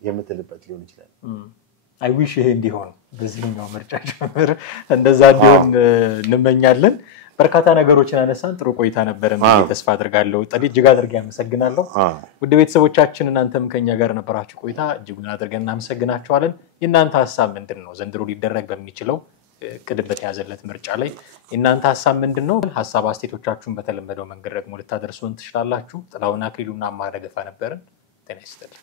የምትልበት ሊሆን ይችላል አይ ዊሽ ይሄ እንዲሆን በዚህኛው ምርጫ ጀምር እንደዛ እንዲሆን እንመኛለን በርካታ ነገሮችን አነሳን ጥሩ ቆይታ ነበር ማለት ተስፋ አድርጋለሁ ጠዲ እጅግ አድርጌ አመሰግናለሁ ውድ ቤተሰቦቻችን እናንተም ከኛ ጋር ነበራችሁ ቆይታ እጅጉን አድርገን እናመሰግናችኋለን የእናንተ ሐሳብ ምንድነው ዘንድሮ ሊደረግ በሚችለው ቅድበት ያዘለት ምርጫ ላይ እናንተ ሐሳብ ምንድነው ሐሳብ አስተያየቶቻችሁን በተለመደው መንገድ ደግሞ ልታደርሱን ትችላላችሁ ጥላውና ክሊሉና ማደገፋ ነበርን ጤና ይስጥልኝ